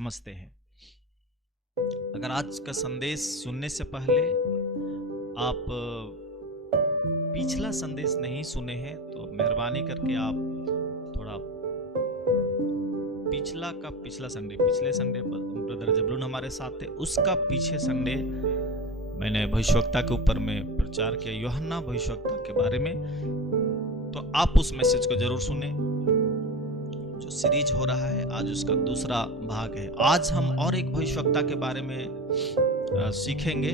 समझते हैं। अगर आज का संदेश सुनने से पहले आप पिछला संदेश नहीं सुने हैं तो मेहरबानी करके आप थोड़ा पिछला संडे, पिछले संडे ब्रदर जबलून हमारे साथ थे, उसका पीछे संडे मैंने भविष्यवक्ता के ऊपर में प्रचार किया, यूहन्ना भविष्यवक्ता के बारे में। तो आप उस मैसेज को जरूर सुने। जो सीरीज हो रहा है आज उसका दूसरा भाग है। आज हम और एक भविष्यवक्ता के बारे में सीखेंगे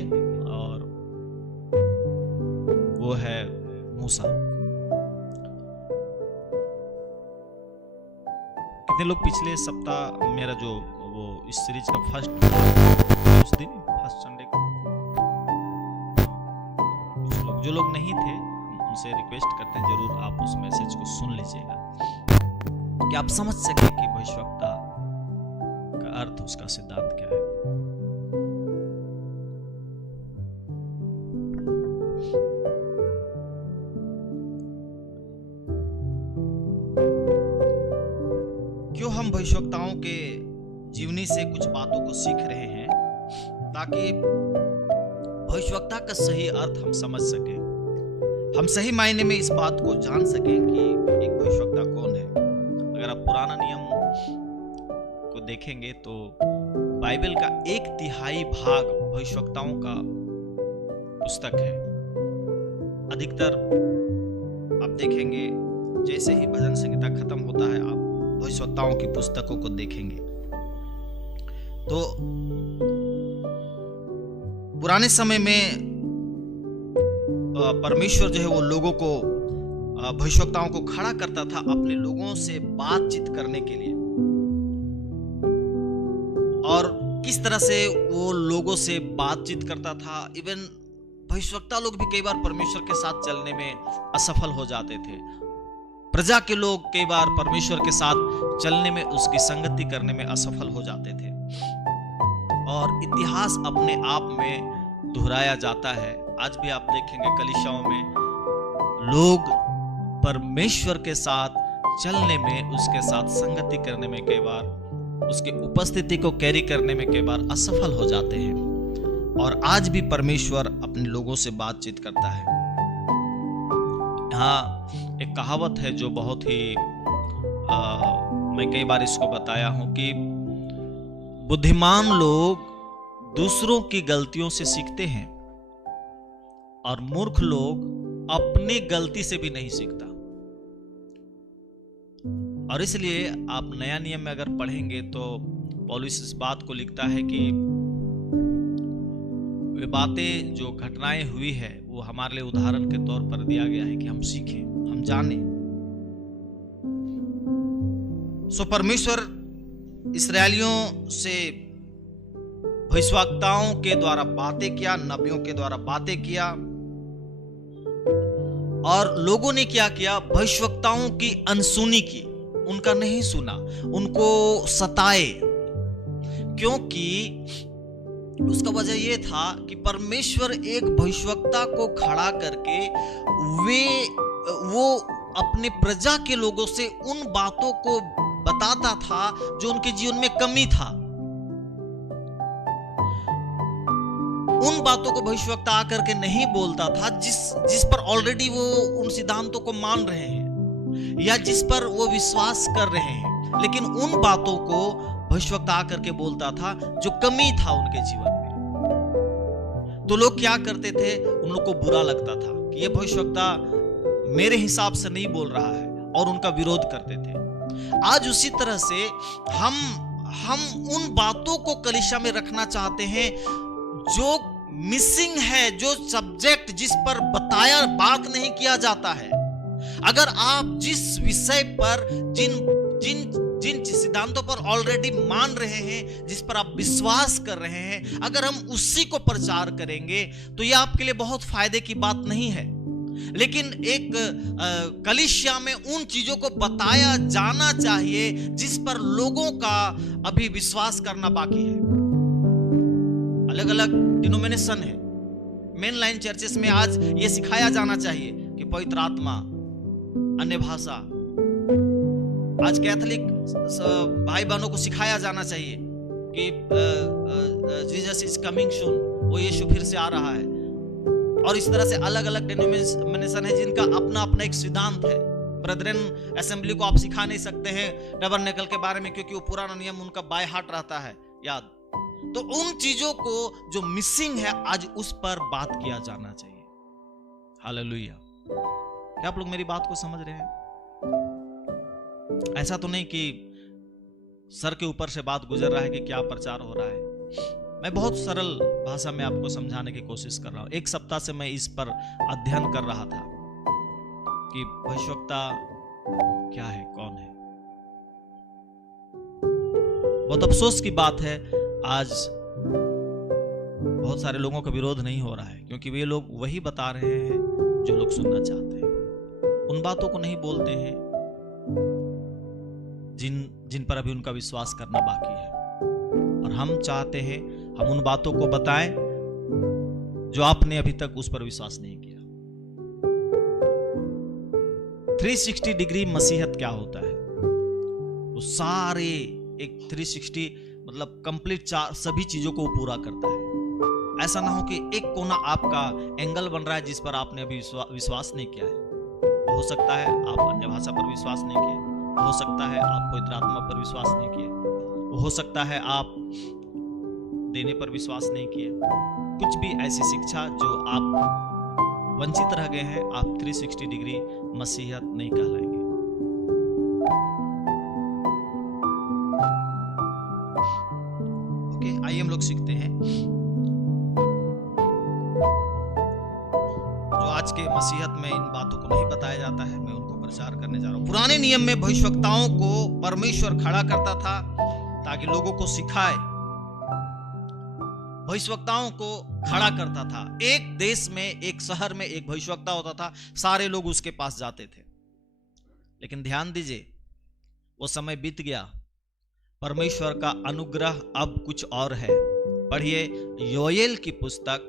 और वो है मूसा। कितने लोग पिछले सप्ताह मेरा जो वो इस सीरीज का फर्स्ट संडे को, कुछ लोग जो लोग नहीं थे उनसे रिक्वेस्ट करते हैं जरूर आप उस मैसेज को सुन लीजिएगा कि आप समझ सके कि भविष्यवक्ता का अर्थ, उसका सिद्धांत क्या है। क्यों हम भविष्यवक्ताओं के जीवनी से कुछ बातों को सीख रहे हैं ताकि भविष्यवक्ता का सही अर्थ हम समझ सके, हम सही मायने में इस बात को जान सके कि एक भविष्यवक्ता कौन है। अगर आप पुराना नियम को देखेंगे तो बाइबल का 1/3 भाग भविष्यवक्ताओं का पुस्तक है। अधिकतर आप देखेंगे जैसे ही भजन संहिता खत्म होता है आप भविष्यवक्ताओं की पुस्तकों को देखेंगे तो पुराने समय में परमेश्वर जो है वो लोगों को, भविष्यवक्ताओं को खड़ा करता था अपने लोगों से बातचीत करने के लिए। और किस तरह से वो लोगों से बातचीत करता था, इवन भविष्यवक्ता लोग भी कई बार परमेश्वर के साथ चलने में असफल हो जाते थे। प्रजा के लोग कई बार परमेश्वर के साथ चलने में, उसकी संगति करने में असफल हो जाते थे। और इतिहास अपने आप में दोहराया जाता है। आज भी आप देखेंगे कलीसियाओं में लोग परमेश्वर के साथ चलने में, उसके साथ संगति करने में कई बार, उसके उपस्थिति को कैरी करने में कई बार असफल हो जाते हैं। और आज भी परमेश्वर अपने लोगों से बातचीत करता है। यहाँ एक कहावत है जो बहुत ही मैं कई बार इसको बताया हूं कि बुद्धिमान लोग दूसरों की गलतियों से सीखते हैं और मूर्ख लोग अपनी गलती से भी नहीं सीखता। और इसलिए आप नया नियम में अगर पढ़ेंगे तो पौलुस इस बात को लिखता है कि वे बातें जो घटनाएं हुई है वो हमारे लिए उदाहरण के तौर पर दिया गया है कि हम सीखें, हम जानें। सो परमेश्वर इस्राएलियों से भविष्यवक्ताओं के द्वारा बातें किया, नबियों के द्वारा बातें किया, और लोगों ने क्या किया, भविष्यवक्ताओं की अनसुनी की, उनका नहीं सुना, उनको सताए। क्योंकि उसका वजह यह था कि परमेश्वर एक भविष्यवक्ता को खड़ा करके वो अपने प्रजा के लोगों से उन बातों को बताता था जो उनके जीवन में कमी था। उन बातों को भविष्यवक्ता आकर के नहीं बोलता था जिस पर ऑलरेडी वो उन सिद्धांतों को मान रहे हैं या जिस पर वो विश्वास कर रहे हैं, लेकिन उन बातों को भविष्यवक्ता आकर के बोलता था जो कमी था उनके जीवन में। तो लोग क्या करते थे, उन लोग को बुरा लगता था कि ये भविष्यवक्ता मेरे हिसाब से नहीं बोल रहा है, और उनका विरोध करते थे। आज उसी तरह से हम उन बातों को कलीसिया में रखना चाहते हैं जो मिसिंग है, जो सब्जेक्ट जिस पर बताया बात नहीं किया जाता है। अगर आप जिस विषय पर जिन सिद्धांतों पर ऑलरेडी मान रहे हैं, जिस पर आप विश्वास कर रहे हैं, अगर हम उसी को प्रचार करेंगे तो यह आपके लिए बहुत फायदे की बात नहीं है। लेकिन एक कलीसिया में उन चीजों को बताया जाना चाहिए जिस पर लोगों का अभी विश्वास करना बाकी है। अलग अलग डिनोमिनेशन है, मेन लाइन चर्चेस में आज यह सिखाया जाना चाहिए कि पवित्र आत्मा, अन्य भाषा। आज कैथोलिक भाई बहनों को सिखाया जाना चाहिए कि जीसस इज कमिंग सून, वो यीशु फिर से आ रहा है। और इस तरह से अलग अलग डिनोमिनेशन है जिनका अपना अपना एक सिद्धांत है। ब्रदरन असेंबली को आप सिखा नहीं सकते हैं टैबरनेकल के बारे में, क्योंकि वो पुराना नियम उनका बाय हार्ट रहता है याद। तो उन चीजों को जो मिसिंग है आज उस पर बात किया जाना चाहिए। हालेलुया। क्या आप लोग मेरी बात को समझ रहे हैं? ऐसा तो नहीं कि सर के ऊपर से बात गुजर रहा है कि क्या प्रचार हो रहा है। मैं बहुत सरल भाषा में आपको समझाने की कोशिश कर रहा हूं। एक सप्ताह से मैं इस पर अध्ययन कर रहा था कि भविष्यवक्ता क्या है, कौन है। बहुत अफसोस की बात है, आज बहुत सारे लोगों का विरोध नहीं हो रहा है, क्योंकि वे लोग वही बता रहे हैं जो लोग सुनना चाहते हैं। उन बातों को नहीं बोलते हैं जिन पर अभी उनका विश्वास करना बाकी है। और हम चाहते हैं हम उन बातों को बताएं जो आपने अभी तक उस पर विश्वास नहीं किया। 360 डिग्री मसीहत क्या होता है? वो सारे एक 360 मतलब कंप्लीट सभी चीजों को पूरा करता है। ऐसा ना हो कि एक कोना आपका एंगल बन रहा है जिस पर आपने अभी विश्वास नहीं किया है। हो सकता है आप अन्य भाषा पर विश्वास नहीं किए, हो सकता है आप पवित्र आत्मा पर विश्वास नहीं किए, हो सकता है आप देने पर विश्वास नहीं किए। कुछ भी ऐसी शिक्षा जो आप वंचित रह गए हैं, आप 360 डिग्री मसीहत नहीं कहलाएंगे। ओके, आइए हम लोग सीखते हैं। जो आज के मसीहत में इन बातों को नहीं बताया जाता है, मैं उनको प्रचार करने जा रहा हूं। पुराने नियम में भविष्यवक्ताओं को परमेश्वर खड़ा करता था ताकि लोगों को सिखाए। भविष्यवक्ताओं को खड़ा करता था। एक देश में, एक शहर में एक भविष्यवक्ता होता था, सारे लोग उसके पास जाते थे। लेकिन ध्यान दीजिए, वो समय बीत गया। परमेश्वर का अनुग्रह अब कुछ और है। पढ़िए योएल की पुस्तक,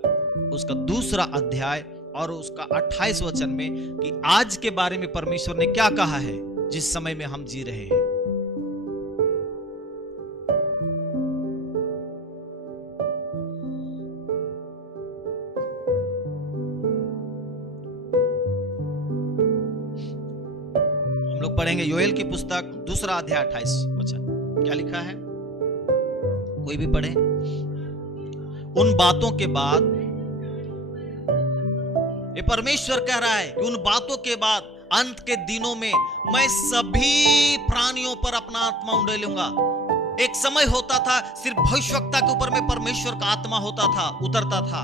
उसका 2 अध्याय और उसका 28 वचन में कि आज के बारे में परमेश्वर ने क्या कहा है जिस समय में हम जी रहे हैं। हम लोग पढ़ेंगे योएल की पुस्तक 2 अध्याय 28 वचन। क्या लिखा है? कोई भी पढ़े। उन बातों के बाद, ये परमेश्वर कह रहा है कि उन बातों के बाद अंत के दिनों में मैं सभी प्राणियों पर अपना आत्मा उंडेलूंगा। एक समय होता था सिर्फ भविष्यवक्ता के ऊपर में परमेश्वर का आत्मा होता था, उतरता था।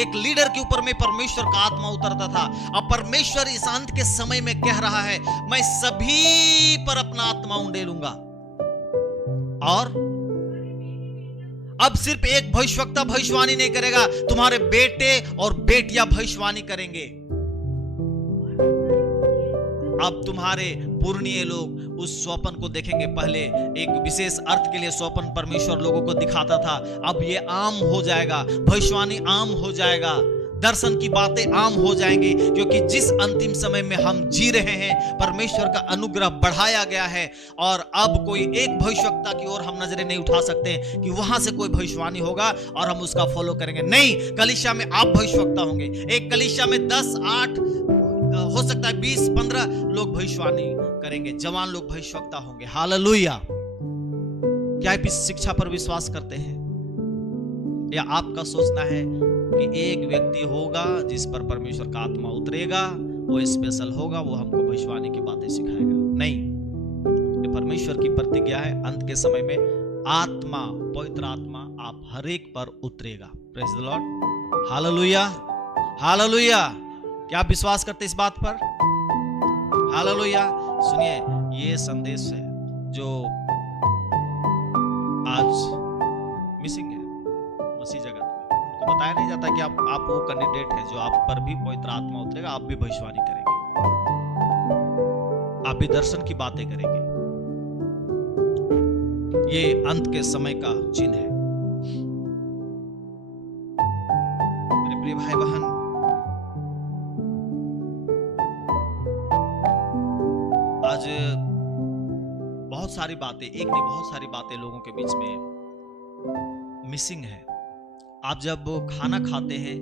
एक लीडर के ऊपर में परमेश्वर का आत्मा उतरता था। अब परमेश्वर इस अंत के समय में कह रहा है मैं सभी पर अपना आत्मा उंडेलूंगा। और अब सिर्फ एक भविष्यवक्ता भविष्यवाणी नहीं करेगा, तुम्हारे बेटे और बेटियां भविष्यवाणी करेंगे। अब तुम्हारे पुरनिये लोग उस स्वप्न को देखेंगे। पहले एक विशेष अर्थ के लिए स्वप्न परमेश्वर लोगों को दिखाता था, अब ये आम हो जाएगा, भविष्यवाणी आम हो जाएगा, दर्शन की बातें आम हो जाएंगी। क्योंकि जिस अंतिम समय में हम जी रहे हैं, परमेश्वर का अनुग्रह बढ़ाया गया है। और अब कोई एक भविष्यवक्ता की ओर हम नजरें नहीं उठा सकते कि वहां से कोई भविष्यवाणी होगा और हम उसका फॉलो करेंगे। नहीं, कलीसिया में आप भविष्यवक्ता होंगे। एक कलीसिया में 10, 8, हो सकता है 20, 15 लोग भविष्यवाणी करेंगे, जवान लोग भविष्यवक्ता होंगे। हालेलुया। क्या आप इस शिक्षा पर विश्वास करते हैं, या आपका सोचना है कि एक व्यक्ति होगा जिस पर परमेश्वर का आत्मा उतरेगा, वो स्पेशल होगा, वो हमको भविष्यवाणी की बातें सिखाएगा? नहीं, ये परमेश्वर की प्रतिज्ञा है। अंत के समय में आत्मा, पवित्र आत्मा आप हर एक पर उतरेगा। Praise the Lord. Hallelujah, hallelujah. क्या आप विश्वास करते इस बात पर? हालेलुया। सुनिए, ये संदेश है जो आज मिसिंग है मसीह जगत में। उनको बताया नहीं जाता कि आप वो कैंडिडेट है जो आप पर भी पवित्र आत्मा उतरेगा, आप भी भविष्यवाणी करेंगे, आप भी दर्शन की बातें करेंगे। ये अंत के समय का चिन्ह है। मेरे प्रिय भाई बहन, आज बहुत सारी बातें, एक नहीं बहुत सारी बातें लोगों के बीच में मिसिंग है। आप जब खाना खाते हैं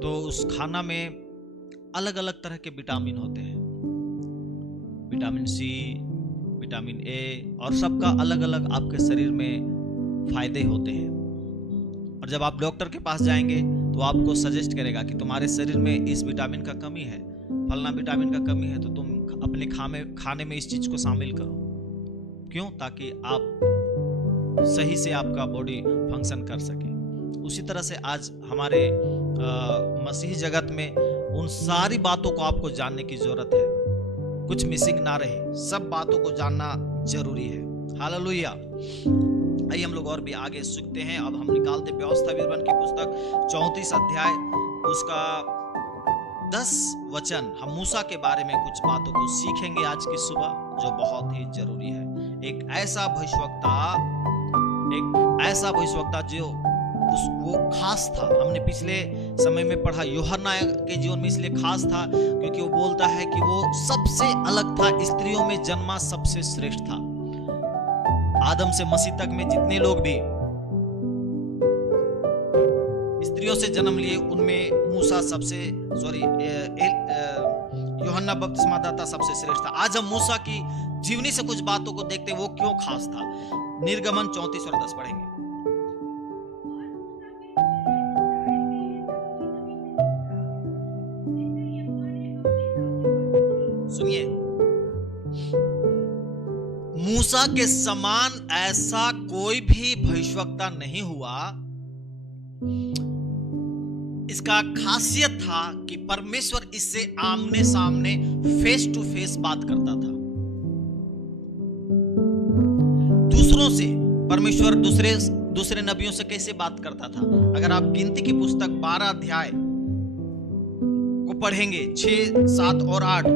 तो उस खाना में अलग अलग तरह के विटामिन होते हैं, विटामिन सी, विटामिन ए, और सबका अलग अलग आपके शरीर में फायदे होते हैं। और जब आप डॉक्टर के पास जाएंगे तो आपको सजेस्ट करेगा कि तुम्हारे शरीर में इस विटामिन का कमी है, फलना विटामिन का कमी है, तो तुम अपने खाने में इस चीज को शामिल करो। क्यों? ताकि आप सही से आपका बॉडी फंक्शन कर सके। उसी तरह से आज हमारे मसीही जगत में उन सारी बातों को आपको जानने की जरूरत है, कुछ मिसिंग ना रहे, सब बातों को जानना जरूरी है। हालेलुया। आइए हम लोग और भी आगे सीखते हैं। अब हम निकालते व्यवस्था विवरण की पुस्तक 34 अध्याय उसका 10 वचन। हम मूसा के बारे में कुछ बातों को सीखेंगे आज की सुबह, जो बहुत ही जरूरी है। एक ऐसा भविष्यवक्ता जो वो खास था। हमने पिछले समय में पढ़ा, यूहन्ना के जीवन में इसलिए खास था क्योंकि वो बोलता है कि वो सबसे अलग था, स्त्रियों में जन्मा सबसे श्रेष्ठ था। आदम से मसीह तक में जितने लोग भी स्त्रियों से जन्म लिए, उनमें मूसा यूहन्ना बपतिस्मादाता सबसे श्रेष्ठ था। आज हम मूसा की जीवनी से कुछ बातों को देखते हैं, वो क्यों खास था। निर्गमन 34 और 10 पढ़ेंगे। सुनिए, मूसा के समान ऐसा कोई भी भविष्यवक्ता नहीं हुआ। इसका खासियत था कि परमेश्वर इससे आमने सामने फेस टू फेस बात करता था। दूसरों से परमेश्वर दूसरे नबियों से कैसे बात करता था? अगर आप गिनती की पुस्तक 12 अध्याय को पढ़ेंगे 6, 7 और 8,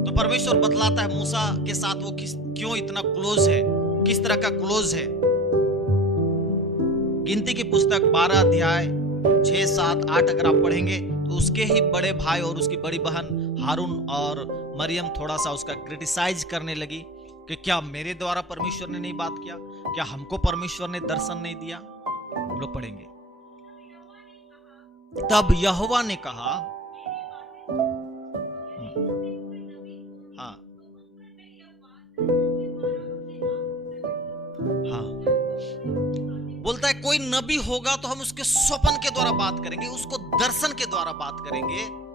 तो परमेश्वर बतलाता है मूसा के साथ वो क्यों इतना क्लोज है, किस तरह का क्लोज है। गिनती की पुस्तक 12 अध्याय 6, 7, 8 अगर आप पढ़ेंगे तो उसके ही बड़े भाई और उसकी बड़ी बहन हारून और मरियम थोड़ा सा उसका क्रिटिसाइज करने लगी कि क्या मेरे द्वारा परमेश्वर ने नहीं बात किया, क्या हमको परमेश्वर ने दर्शन नहीं दिया। हम लोग पढ़ेंगे। तब यहोवा ने कहा, बोलता है कोई नबी होगा तो हम उसके स्वप्न के द्वारा बात करेंगे, उसको दर्शन के द्वारा बात करेंगे।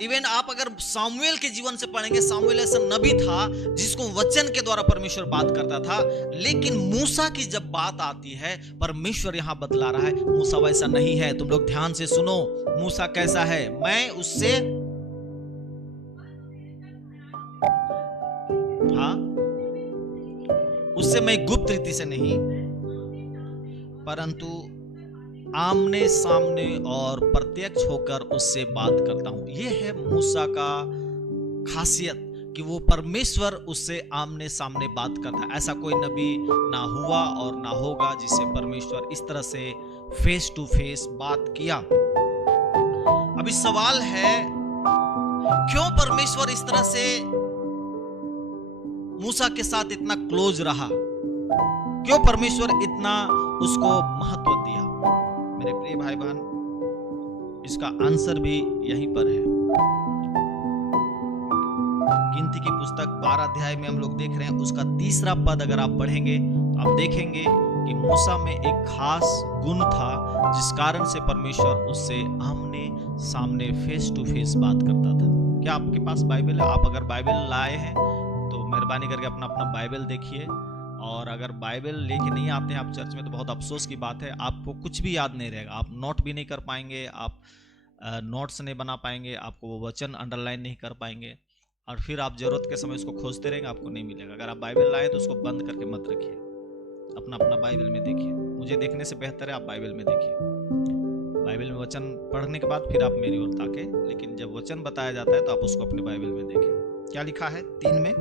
इवन आप अगर सामुएल के जीवन से पढ़ेंगे, सामुएल ऐसा नबी था जिसको वचन के द्वारा परमेश्वर बात करता था। लेकिन मूसा की जब बात आती है, परमेश्वर यहां बतला रहा है मूसा वैसा नहीं है। तुम लोग ध्यान से सुनो, मूसा कैसा है। मैं उससे मैं गुप्त रीति से नहीं, परंतु आमने सामने और प्रत्यक्ष होकर उससे बात करता हूं। यह है मूसा का खासियत कि वो परमेश्वर उससे आमने सामने बात करता है। ऐसा कोई नबी ना हुआ और ना होगा जिससे परमेश्वर इस तरह से फेस टू फेस बात किया। अभी सवाल है, क्यों परमेश्वर इस तरह से मूसा के साथ इतना क्लोज रहा? क्यों परमेश्वर इतना उसको महत्व दिया? मेरे प्रिय भाई बहन, इसका आंसर भी यहीं पर है। गिनती की पुस्तक 12 अध्याय में हम लोग देख रहे हैं, उसका 3रा पद अगर आप पढ़ेंगे तो आप देखेंगे कि मूसा में एक खास गुण था जिस कारण से परमेश्वर उससे आमने सामने फेस टू फेस बात करता था। क्या आपके पास बाइबल है? आप अगर बाइबल लाए हैं तो मेहरबानी करके अपना बाइबल देखिए। और अगर बाइबल लेके नहीं आते हैं आप चर्च में तो बहुत अफसोस की बात है, आपको कुछ भी याद नहीं रहेगा, आप नोट भी नहीं कर पाएंगे, आप नोट्स नहीं बना पाएंगे, आपको वो वचन अंडरलाइन नहीं कर पाएंगे, और फिर आप जरूरत के समय उसको खोजते रहेंगे, आपको नहीं मिलेगा। अगर आप बाइबल लाए तो उसको बंद करके मत रखिए, अपना बाइबल में देखिए। मुझे देखने से बेहतर है आप बाइबल में देखिए। बाइबल में वचन पढ़ने के बाद फिर आप मेरी ओर ताकें, लेकिन जब वचन बताया जाता है तो आप उसको अपने बाइबल में देखें। क्या लिखा है 3 में?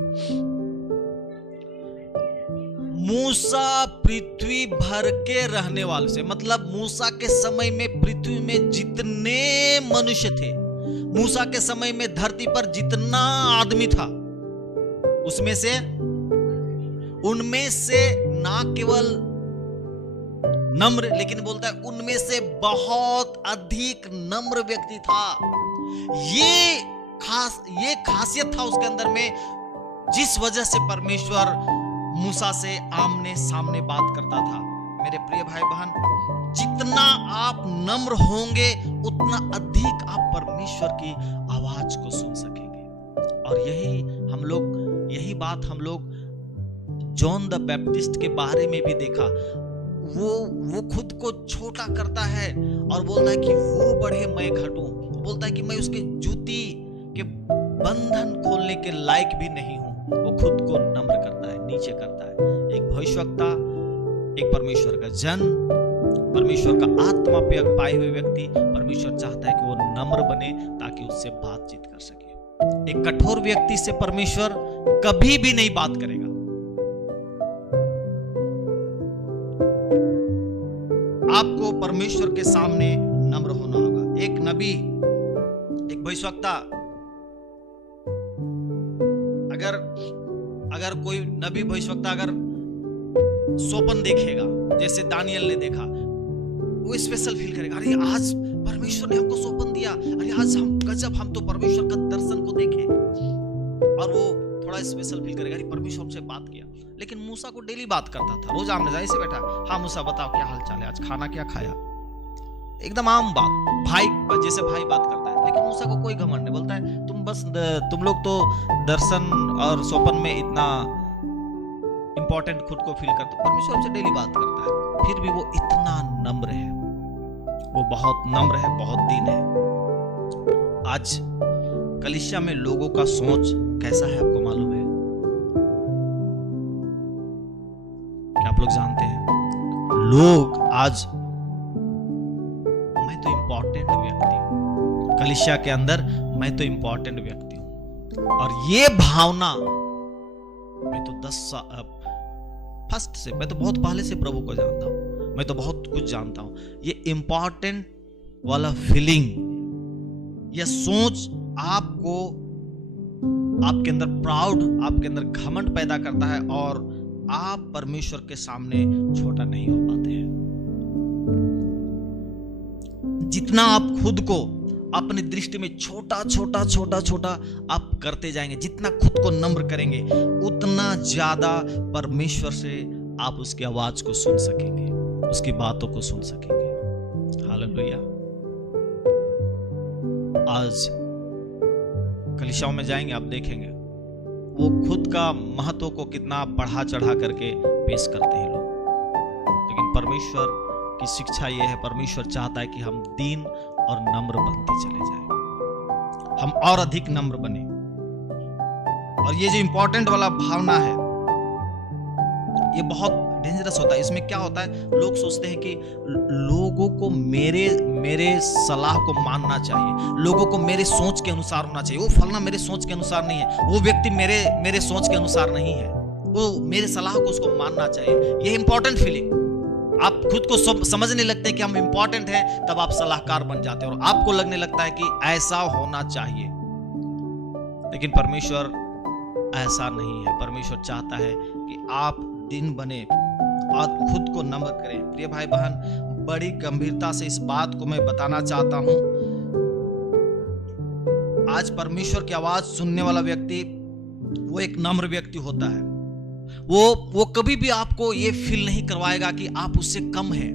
मूसा पृथ्वी भर के रहने वाले से, मतलब मूसा के समय में पृथ्वी में जितने मनुष्य थे, मूसा के समय में धरती पर जितना आदमी था, उनमें से ना केवल नम्र, लेकिन बोलता है उनमें से बहुत अधिक नम्र व्यक्ति था। ये खासियत था उसके अंदर में, जिस वजह से परमेश्वर मूसा से आमने सामने बात करता था। मेरे प्रिय भाई बहन, जितना आप नम्र होंगे उतना अधिक आप परमेश्वर की आवाज को सुन सकेंगे। और यही बात हम लोग जॉन द बैप्टिस्ट के बारे में भी देखा। वो खुद को छोटा करता है और बोलता है कि वो बढ़े मैं घटूं। बोलता है कि मैं उसके जूती के बंधन खोलने के लायक भी नहीं हूं। वो खुद को नम्र करता है, नीचे करता है। एक भविष्यवक्ता, एक परमेश्वर का जन, परमेश्वर का आत्मा पे पाए हुए व्यक्ति, परमेश्वर चाहता है कि वो नम्र बने ताकि उससे बातचीत कर सके। एक कठोर व्यक्ति से परमेश्वर कभी भी नहीं बात करेगा। आपको परमेश्वर के सामने नम्र होना होगा। एक नबी, एक भविष्यवक्ता, अगर कोई नबी भविष्यवक्ता अगर स्वप्न देखेगा, जैसे दानियल ने देखा, वो स्पेशल फील करेगा, अरे आज परमेश्वर ने हमको स्वप्न दिया, अरे आज हम तो परमेश्वर का दर्शन को देखे, और वो थोड़ा स्पेशल फील करेगा, अरे परमेश्वर से बात किया। लेकिन मूसा को डेली बात करता था, रोज आमने जाए से बैठा, हाँ मूसा बताओ क्या हाल चाल है, आज खाना क्या खाया, एकदम आम बात, भाई जैसे भाई बात करता है। लेकिन मूसा को कोई घमंड नहीं, बोलता है तुम लोग तो दर्शन और स्वप्न में इतना इंपॉर्टेंट खुद को फील करते, परमेश्वर हमसे डेली बात करता है, फिर भी वो इतना नम्र है, वो बहुत नम्र है, बहुत दीन है। आज कलीसिया में लोगों का सोच कैसा है आपको मालूम है? क्या आप लोग जानते हैं? लोग आज, मैं तो इंपॉर्टेंट व्यक्ति हूं, कलीसिया के अंदर मैं तो इंपॉर्टेंट व्यक्ति हूं, और ये भावना मैं तो फर्स्ट से, मैं तो बहुत पहले से प्रभु को जानता हूं, मैं तो बहुत कुछ जानता हूं, ये इंपॉर्टेंट वाला फीलिंग या सोच आपको, आपके अंदर प्राउड, आपके अंदर घमंड पैदा करता है, और आप परमेश्वर के सामने छोटा नहीं हो पाते हैं। जितना आप खुद को अपनी दृष्टि में छोटा छोटा छोटा छोटा आप करते जाएंगे, जितना खुद को नम्र करेंगे, उतना ज्यादा परमेश्वर से आप उसकी आवाज को सुन सकेंगे, उसकी बातों को सुन सकेंगे। हालेलुया। आज कलीसियाओं में जाएंगे, आप देखेंगे वो खुद का महत्व को कितना बढ़ा चढ़ा करके पेश करते हैं लोग, लेकिन परमेश्वर की शिक्षा यह है, परमेश्वर चाहता है कि हम दीन और नम्र बनते चले जाएं, हम और अधिक नम्र बने। और ये जो इंपॉर्टेंट वाला भावना है, ये बहुत डेंजरस होता है। इसमें क्या होता है, लोग सोचते हैं कि लोगों को मेरे सलाह को मानना चाहिए, लोगों को मेरे सोच के अनुसार होना चाहिए, वो फलना मेरे सोच के अनुसार नहीं है, वो व्यक्ति मेरे सोच के अनुसार नहीं है, वो मेरे सलाह को उसको मानना चाहिए। ये इंपॉर्टेंट फीलिंग, आप खुद को समझने लगते हैं कि हम इंपॉर्टेंट हैं, तब आप सलाहकार बन जाते हैं और आपको लगने लगता है कि ऐसा होना चाहिए। लेकिन परमेश्वर ऐसा नहीं है। परमेश्वर चाहता है कि आप दिन बने और खुद को नम्र करें। प्रिय भाई बहन, बड़ी गंभीरता से इस बात को मैं बताना चाहता हूं। आज परमेश्वर की आवाज सुनने वाला व्यक्ति वो एक नम्र व्यक्ति होता है। वो कभी भी आपको ये फील नहीं करवाएगा कि आप उससे कम हैं।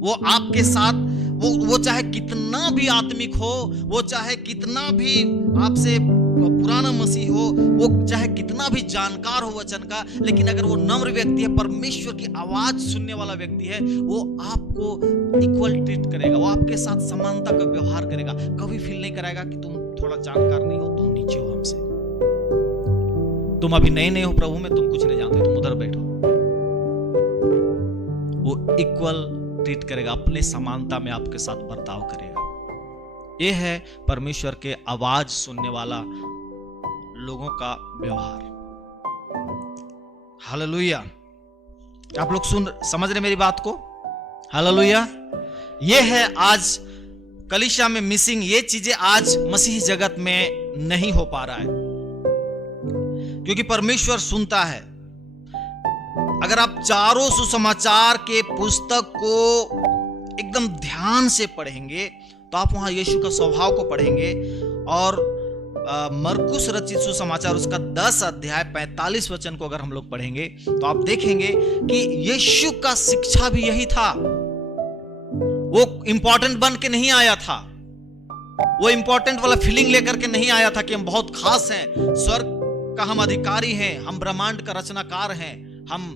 वो आपके साथ वो चाहे कितना भी आत्मिक हो, वो चाहे कितना भी आपसे पुराना मसीह हो, वो चाहे कितना भी जानकार हो वचन का, लेकिन अगर वो नम्र व्यक्ति है, परमेश्वर की आवाज सुनने वाला व्यक्ति है, वो आपको इक्वल ट्रीट करेगा, वो आपके साथ समानता का व्यवहार करेगा। कभी फील नहीं कराएगा कि तुम थोड़ा जानकार नहीं हो, तुम नीचे हो हमसे, तुम अभी नए हो प्रभु में, तुम कुछ नहीं जानते, तुम उधर बैठो। वो इक्वल ट्रीट करेगा, अपने समानता में आपके साथ बर्ताव करेगा। यह है परमेश्वर के आवाज सुनने वाला लोगों का व्यवहार। हालेलुया। आप लोग समझ रहे मेरी बात को? हालेलुया। यह है आज कलीसिया में मिसिंग। ये चीजें आज मसीह जगत में नहीं हो पा रहा है, क्योंकि परमेश्वर सुनता है। अगर आप चारों सुसमाचार के पुस्तक को एकदम ध्यान से पढ़ेंगे तो आप वहां यीशु का स्वभाव को पढ़ेंगे। और मरकुस रचित सुसमाचार उसका 10 अध्याय 45 वचन को अगर हम लोग पढ़ेंगे तो आप देखेंगे कि यीशु का शिक्षा भी यही था। वो इंपॉर्टेंट बन के नहीं आया था, वो इंपॉर्टेंट वाला फीलिंग लेकर के नहीं आया था कि हम बहुत खास हैं, स्वर्ग का हम अधिकारी हैं, हम ब्रह्मांड का रचनाकार हैं, हम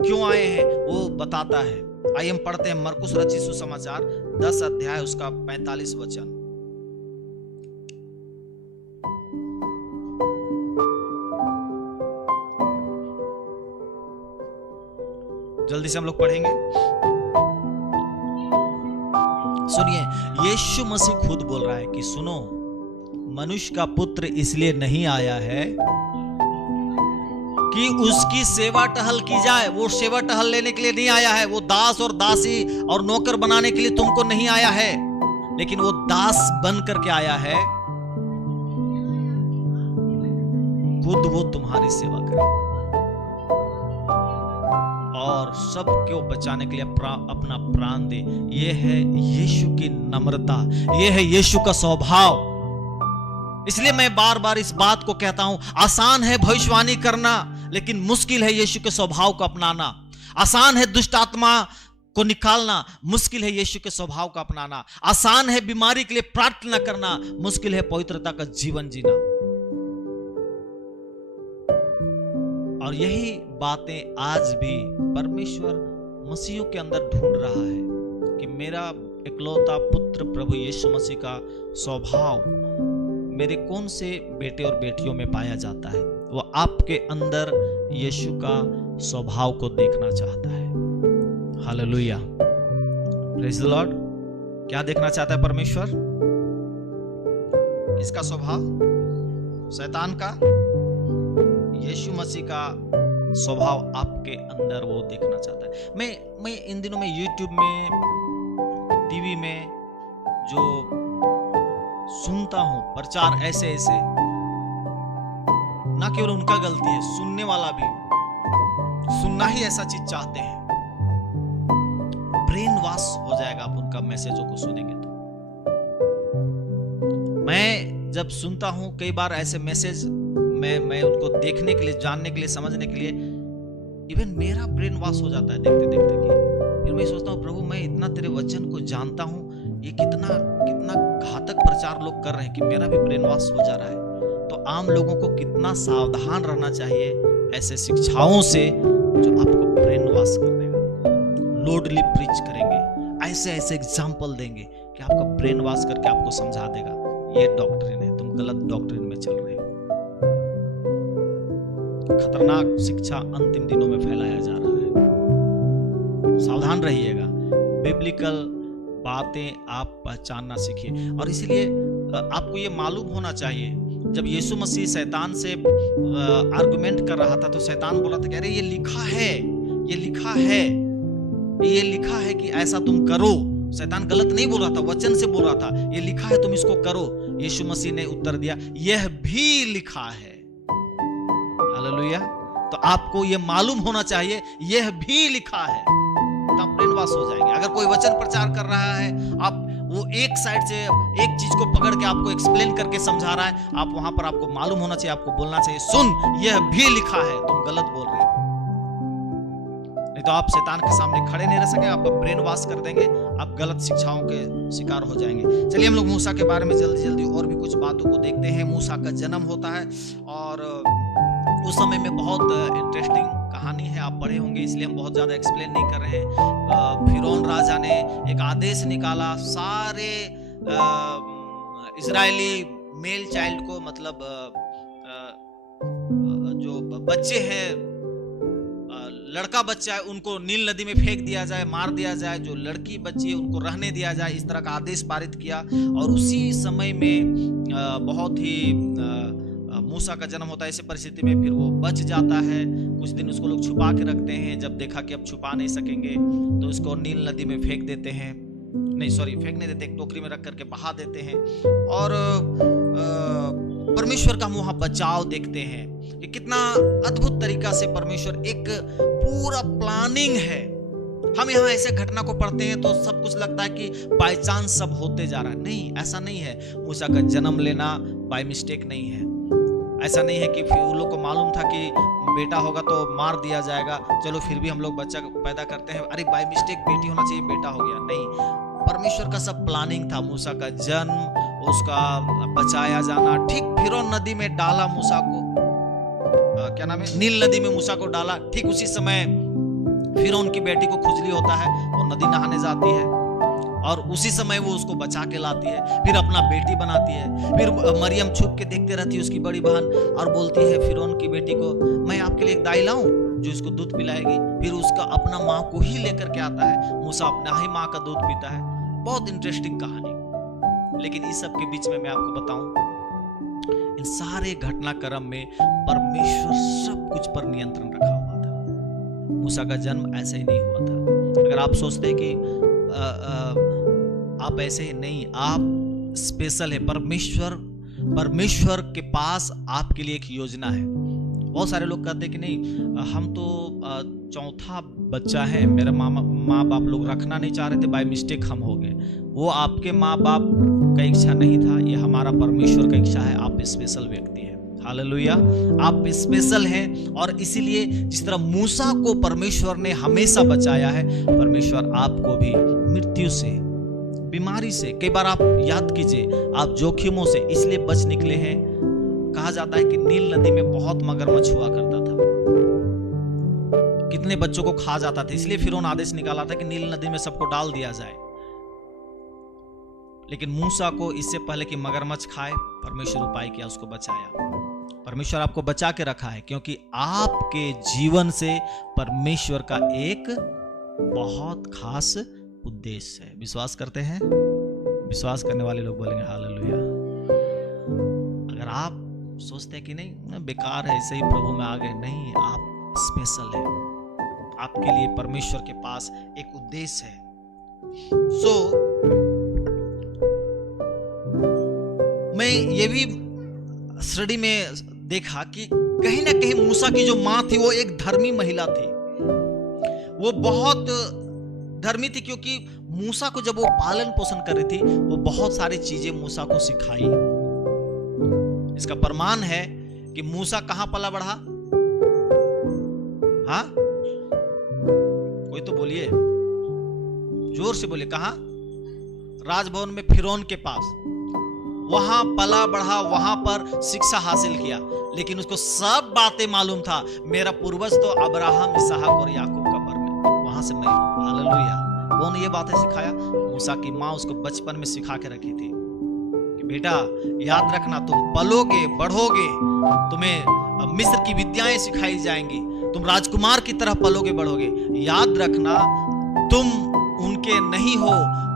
क्यों आए हैं, वो बताता है। आइए हम पढ़ते हैं मरकुस रचित सुसमाचार 10 अध्याय उसका 45 वचन। जल्दी से हम लोग पढ़ेंगे, सुनिए। यीशु मसीह खुद बोल रहा है कि सुनो, मनुष्य का पुत्र इसलिए नहीं आया है कि उसकी सेवा टहल की जाए। वो सेवा टहल लेने के लिए नहीं आया है, वो दास और दासी और नौकर बनाने के लिए तुमको नहीं आया है, लेकिन वो दास बन करके आया है, खुद वो तुम्हारी सेवा करे और सबको बचाने के लिए अपना प्राण दे। ये है यीशु की नम्रता, ये है यीशु का स्वभाव। इसलिए मैं बार बार इस बात को कहता हूं, आसान है भविष्यवाणी करना, लेकिन मुश्किल है यीशु के स्वभाव को अपनाना। आसान है दुष्ट आत्मा को निकालना, मुश्किल है यीशु के स्वभाव को अपनाना। आसान है बीमारी के लिए प्रार्थना करना, मुश्किल है पवित्रता का जीवन जीना। और यही बातें आज भी परमेश्वर मसीहों के अंदर ढूंढ रहा है कि मेरा इकलौता पुत्र प्रभु यीशु मसीह का स्वभाव मेरे कौन से बेटे और बेटियों में पाया जाता है। वो आपके अंदर यीशु का स्वभाव को देखना चाहता है। Hallelujah, praise the Lord. क्या देखना चाहता है परमेश्वर? इसका स्वभाव, शैतान का, यीशु मसीह का स्वभाव आपके अंदर वो देखना चाहता है। मैं इन दिनों में YouTube में, टीवी में जो सुनता हूं प्रचार ऐसे ऐसे, ना केवल उनका गलती है, सुनने वाला भी सुनना ही ऐसा चीज चाहते हैं। ब्रेन वॉश हो जाएगा आप उनका मैसेजों को सुनेंगे तो। मैं जब सुनता हूं कई बार ऐसे मैसेज, मैं उनको देखने के लिए, जानने के लिए, समझने के लिए, इवन मेरा ब्रेन वॉश हो जाता है देखते देखते कि फिर मैं सोचता हूँ प्रभु मैं इतना तेरे वचन को जानता हूँ, ये कितना कितना घातक प्रचार लोग कर रहे हैं कि मेरा भी ब्रेन वॉश हो जा रहा है। तो आम लोगों को कितना सावधान रहना चाहिए ऐसे शिक्षाओं से जो आपको ब्रेन वॉश कर देगा। लोडली प्रीच करेंगे, ऐसे ऐसे एग्जाम्पल देंगे कि आपका ब्रेन वॉश करके आपको समझा देगा ये डॉक्ट्रिन है, तुम गलत डॉक्ट्रिन में चल रहे हो। खतरनाक शिक्षा अंतिम दिनों में फैलाया जा रहा है। सावधान रहिएगा, बिब्लिकल बातें आप पहचानना सीखिए। और इसलिए आपको ये मालूम होना चाहिए, जब यीशु मसीह शैतान से आर्गुमेंट कर रहा था तो शैतान बोला था कि अरे ये लिखा है, ये लिखा है, ये लिखा है कि ऐसा तुम करो। शैतान गलत नहीं बोल रहा था, वचन से बोल रहा था, ये लिखा है तुम इसको करो। यीशु मसीह ने उत्तर दिया, यह भी लिखा है। हालेलुया। तो आपको यह मालूम होना चाहिए यह भी लिखा है, तो आप ब्रेन वॉश हो जाएंगे। अगर कोई वचन प्रचार कर रहा है, आप वो एक साइड से एक चीज को पकड़ के आपको एक्सप्लेन करके समझा रहा है, आप वहां पर आपको मालूम होना चाहिए, आपको बोलना चाहिए सुन यह भी लिखा है, तुम गलत बोल रहे हो। नहीं तो आप शैतान के सामने खड़े नहीं रह सके, आपका ब्रेन वॉश कर देंगे, आप गलत शिक्षाओं के शिकार हो जाएंगे। चलिए हम लोग मूसा के बारे में जल्दी जल्दी और भी कुछ बातों को देखते हैं। मूसा का जन्म होता है और उस समय में बहुत इंटरेस्टिंग कहानी है, आप पढ़े होंगे, इसलिए हम बहुत ज़्यादा एक्सप्लेन नहीं कर रहे हैं। फिरौन राजा ने एक आदेश निकाला, सारे इजरायली मेल चाइल्ड को, मतलब जो बच्चे हैं, लड़का बच्चा है, उनको नील नदी में फेंक दिया जाए, मार दिया जाए, जो लड़की बच्ची है उनको रहने दिया जाए। इस तरह का आदेश पारित किया और उसी समय में बहुत ही मूसा का जन्म होता है। ऐसी परिस्थिति में फिर वो बच जाता है। कुछ दिन उसको लोग छुपा के रखते हैं, जब देखा कि अब छुपा नहीं सकेंगे तो उसको नील नदी में फेंक देते हैं, नहीं सॉरी फेंक नहीं देते, एक टोकरी में रख करके बहा देते हैं। और परमेश्वर का हम वहां बचाव देखते हैं कि कितना अद्भुत तरीका से परमेश्वर एक पूरा प्लानिंग है। हम यहाँ ऐसे घटना को पढ़ते हैं तो सब कुछ लगता है कि बाय चांस सब होते जा रहा है। नहीं, ऐसा नहीं है। मूसा का जन्म लेना बाय मिस्टेक नहीं है। ऐसा नहीं है कि फिर उन लोग को मालूम था कि बेटा होगा तो मार दिया जाएगा, चलो फिर भी हम लोग बच्चा पैदा करते हैं, अरे बाय मिस्टेक बेटी होना चाहिए, बेटा हो गया। नहीं, परमेश्वर का सब प्लानिंग था। मूसा का जन्म, उसका बचाया जाना, ठीक फिरौन नदी में डाला मूसा को, क्या नाम है, नील नदी में मूसा को डाला। ठीक उसी समय फिरौन की बेटी को खुजली होता है, वो नदी नहाने जाती है और उसी समय वो उसको बचा के लाती है, फिर अपना बेटी बनाती है। फिर मरियम छुप के देखते रहती है, उसकी बड़ी बहन, और बोलती है फिरौन की बेटी को, मैं आपके लिए एक दाई लाऊं जो इसको दूध पिलाएगी। फिर उसका अपना माँ को ही लेकर के आता है, मूसा अपना ही माँ का दूध पीता है। बहुत इंटरेस्टिंग कहानी। लेकिन इस सब के बीच में मैं आपको बताऊं, इन सारे घटनाक्रम में परमेश्वर सब कुछ पर नियंत्रण रखा हुआ था। मूसा का जन्म ऐसे ही नहीं हुआ था। अगर आप सोचते हैं कि आप ऐसे ही नहीं, आप स्पेशल है। परमेश्वर के पास आपके लिए एक योजना है। बहुत सारे लोग कहते हैं कि नहीं, हम तो चौथा बच्चा है, मेरा माँ बाप लोग रखना नहीं चाह रहे थे, बाय मिस्टेक हम हो गए। वो आपके माँ बाप का इच्छा नहीं था, ये हमारा परमेश्वर का इच्छा है। आप स्पेशल व्यक्ति हैं। हालेलुया, आप स्पेशल हैं। और इसीलिए जिस तरह मूसा को परमेश्वर ने हमेशा बचाया है, परमेश्वर आपको भी मृत्यु से, बीमारी से, कई बार आप याद कीजिए, आप जोखिमों से इसलिए बच निकले हैं। कहा जाता है कि नील नदी में बहुत मगरमच्छ हुआ करता था, कितने बच्चों को खा जाता था। इसलिए फिरौन आदेश निकाला था कि नील नदी में सबको डाल दिया जाए। लेकिन मूसा को इससे पहले कि मगरमच्छ खाए, परमेश्वर उपाय किया, उसको बचाया। परमेश्वर आपको बचा के रखा है क्योंकि आपके जीवन से परमेश्वर का एक बहुत खास उद्देश्य है। विश्वास करते हैं? विश्वास करने वाले लोग बोलेंगे हालेलुया। अगर आप सोचते हैं कि नहीं बेकार है, ऐसे ही प्रभु में आ गए, नहीं, आप स्पेशल है। आपके लिए परमेश्वर के पास एक उद्देश्य है। मैं ये भी स्टडी में देखा कि कहीं ना कहीं मूसा की जो मां थी वो एक धर्मी महिला थी। वो बहुत धर्मी थी क्योंकि मूसा को जब वो पालन पोषण कर रही थी, वो बहुत सारी चीजें मूसा को सिखाई। इसका प्रमाण है कि मूसा कहां पला बढ़ा? हाँ, कोई तो बोलिए, जोर से बोलिए, कहां? राजभवन में फिरौन के पास, वहां पला बढ़ा, वहां पर शिक्षा हासिल किया। लेकिन उसको सब बातें मालूम था, मेरा पूर्वज तो अब्राहम, इसहाक और याकूब का पर्व है, वहां से मैं। हालेलुया। कौन ये बातें सिखाया? मूसा की मां उसको बचपन में सिखा के रखी थी कि बेटा याद रखना, तुम पलोगे, बढ़ोगे, तुम्हें मिस्र की विद्याएं सिखाई जाएंगी, तुम राजकुमार की तरह पलोगे, बढ़ोगे। याद रखना, तुम उनके नहीं हो,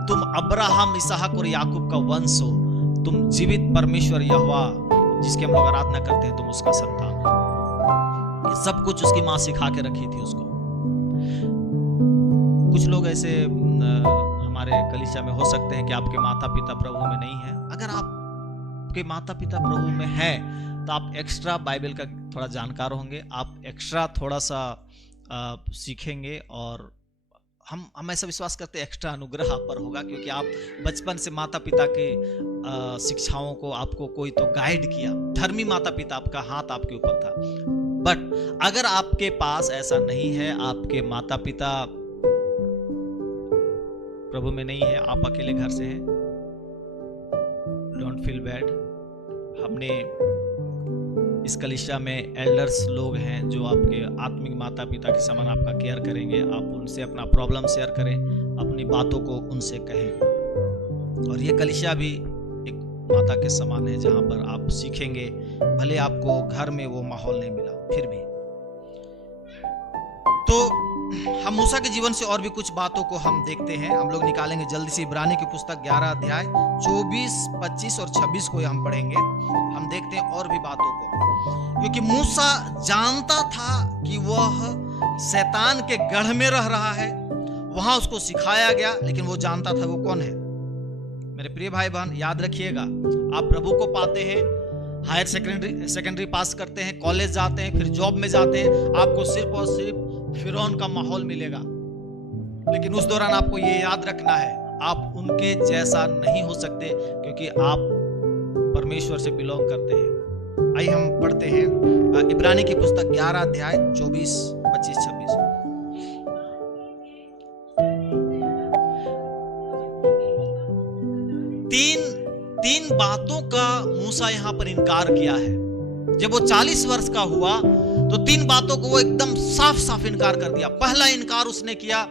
तुम अब्राहम, इसहाक और याकूब का वंश हो। तुम जीवित परमेश्वर यहोवा जिसकी हम लोग आराधना करते हैं, तुम उसका संतान हो। ये सब कुछ उसकी मां सिखा के रखी थी उसको। कुछ लोग ऐसे हमारे कलीसिया में हो सकते हैं कि आपके माता पिता प्रभु में नहीं है। अगर आपके माता पिता प्रभु में है तो आप एक्स्ट्रा बाइबल का थोड़ा जानकार होंगे, आप एक्स्ट्रा थोड़ा सा सीखेंगे। और हम ऐसा विश्वास करते हैं एक्स्ट्रा अनुग्रह आप पर होगा, क्योंकि आप बचपन से माता पिता के शिक्षाओं को आपको कोई तो गाइड किया। धर्मी माता पिता, आपका हाथ आपके ऊपर था। बट अगर आपके पास ऐसा नहीं है, आपके माता पिता प्रभु में नहीं है, आप अकेले घर से हैं, डोंट फील बैड। हमने इस कलीसिया में एल्डर्स लोग हैं जो आपके आत्मिक माता पिता के समान आपका केयर करेंगे। आप उनसे अपना प्रॉब्लम शेयर करें, अपनी बातों को उनसे कहें। और ये कलीसिया भी एक माता के समान है जहां पर आप सीखेंगे, भले आपको घर में वो माहौल नहीं मिला फिर भी। तो हम मूसा के जीवन से और भी कुछ बातों को हम देखते हैं। हम लोग निकालेंगे जल्दी से इब्रानी की पुस्तक 11 अध्याय 24, 25 और 26 को हम पढ़ेंगे। हम देखते हैं और भी बातों को, क्योंकि मूसा जानता था कि वह शैतान के गढ़ में रह रहा है। वहां उसको सिखाया गया, लेकिन वो जानता था वो कौन है। मेरे प्रिय भाई बहन, याद रखिएगा, आप प्रभु को पाते हैं हायर सेकेंडरी पास करते हैं, कॉलेज जाते हैं, फिर जॉब में जाते हैं, आपको सिर्फ और सिर्फ फिरौन का माहौल मिलेगा। लेकिन उस दौरान आपको ये याद रखना है, आप उनके जैसा नहीं हो सकते, क्योंकि आप परमेश्वर से बिलोंग करते हैं। आइए हम पढ़ते हैं इब्रानी की पुस्तक 11 अध्याय 24, 25, 26। तीन बातों का मूसा यहां पर इनकार किया है। जब वो 40 वर्ष का हुआ तो 3 बातों को वो एकदम साफ साफ इनकार कर दिया। पहला इनकार उसने किया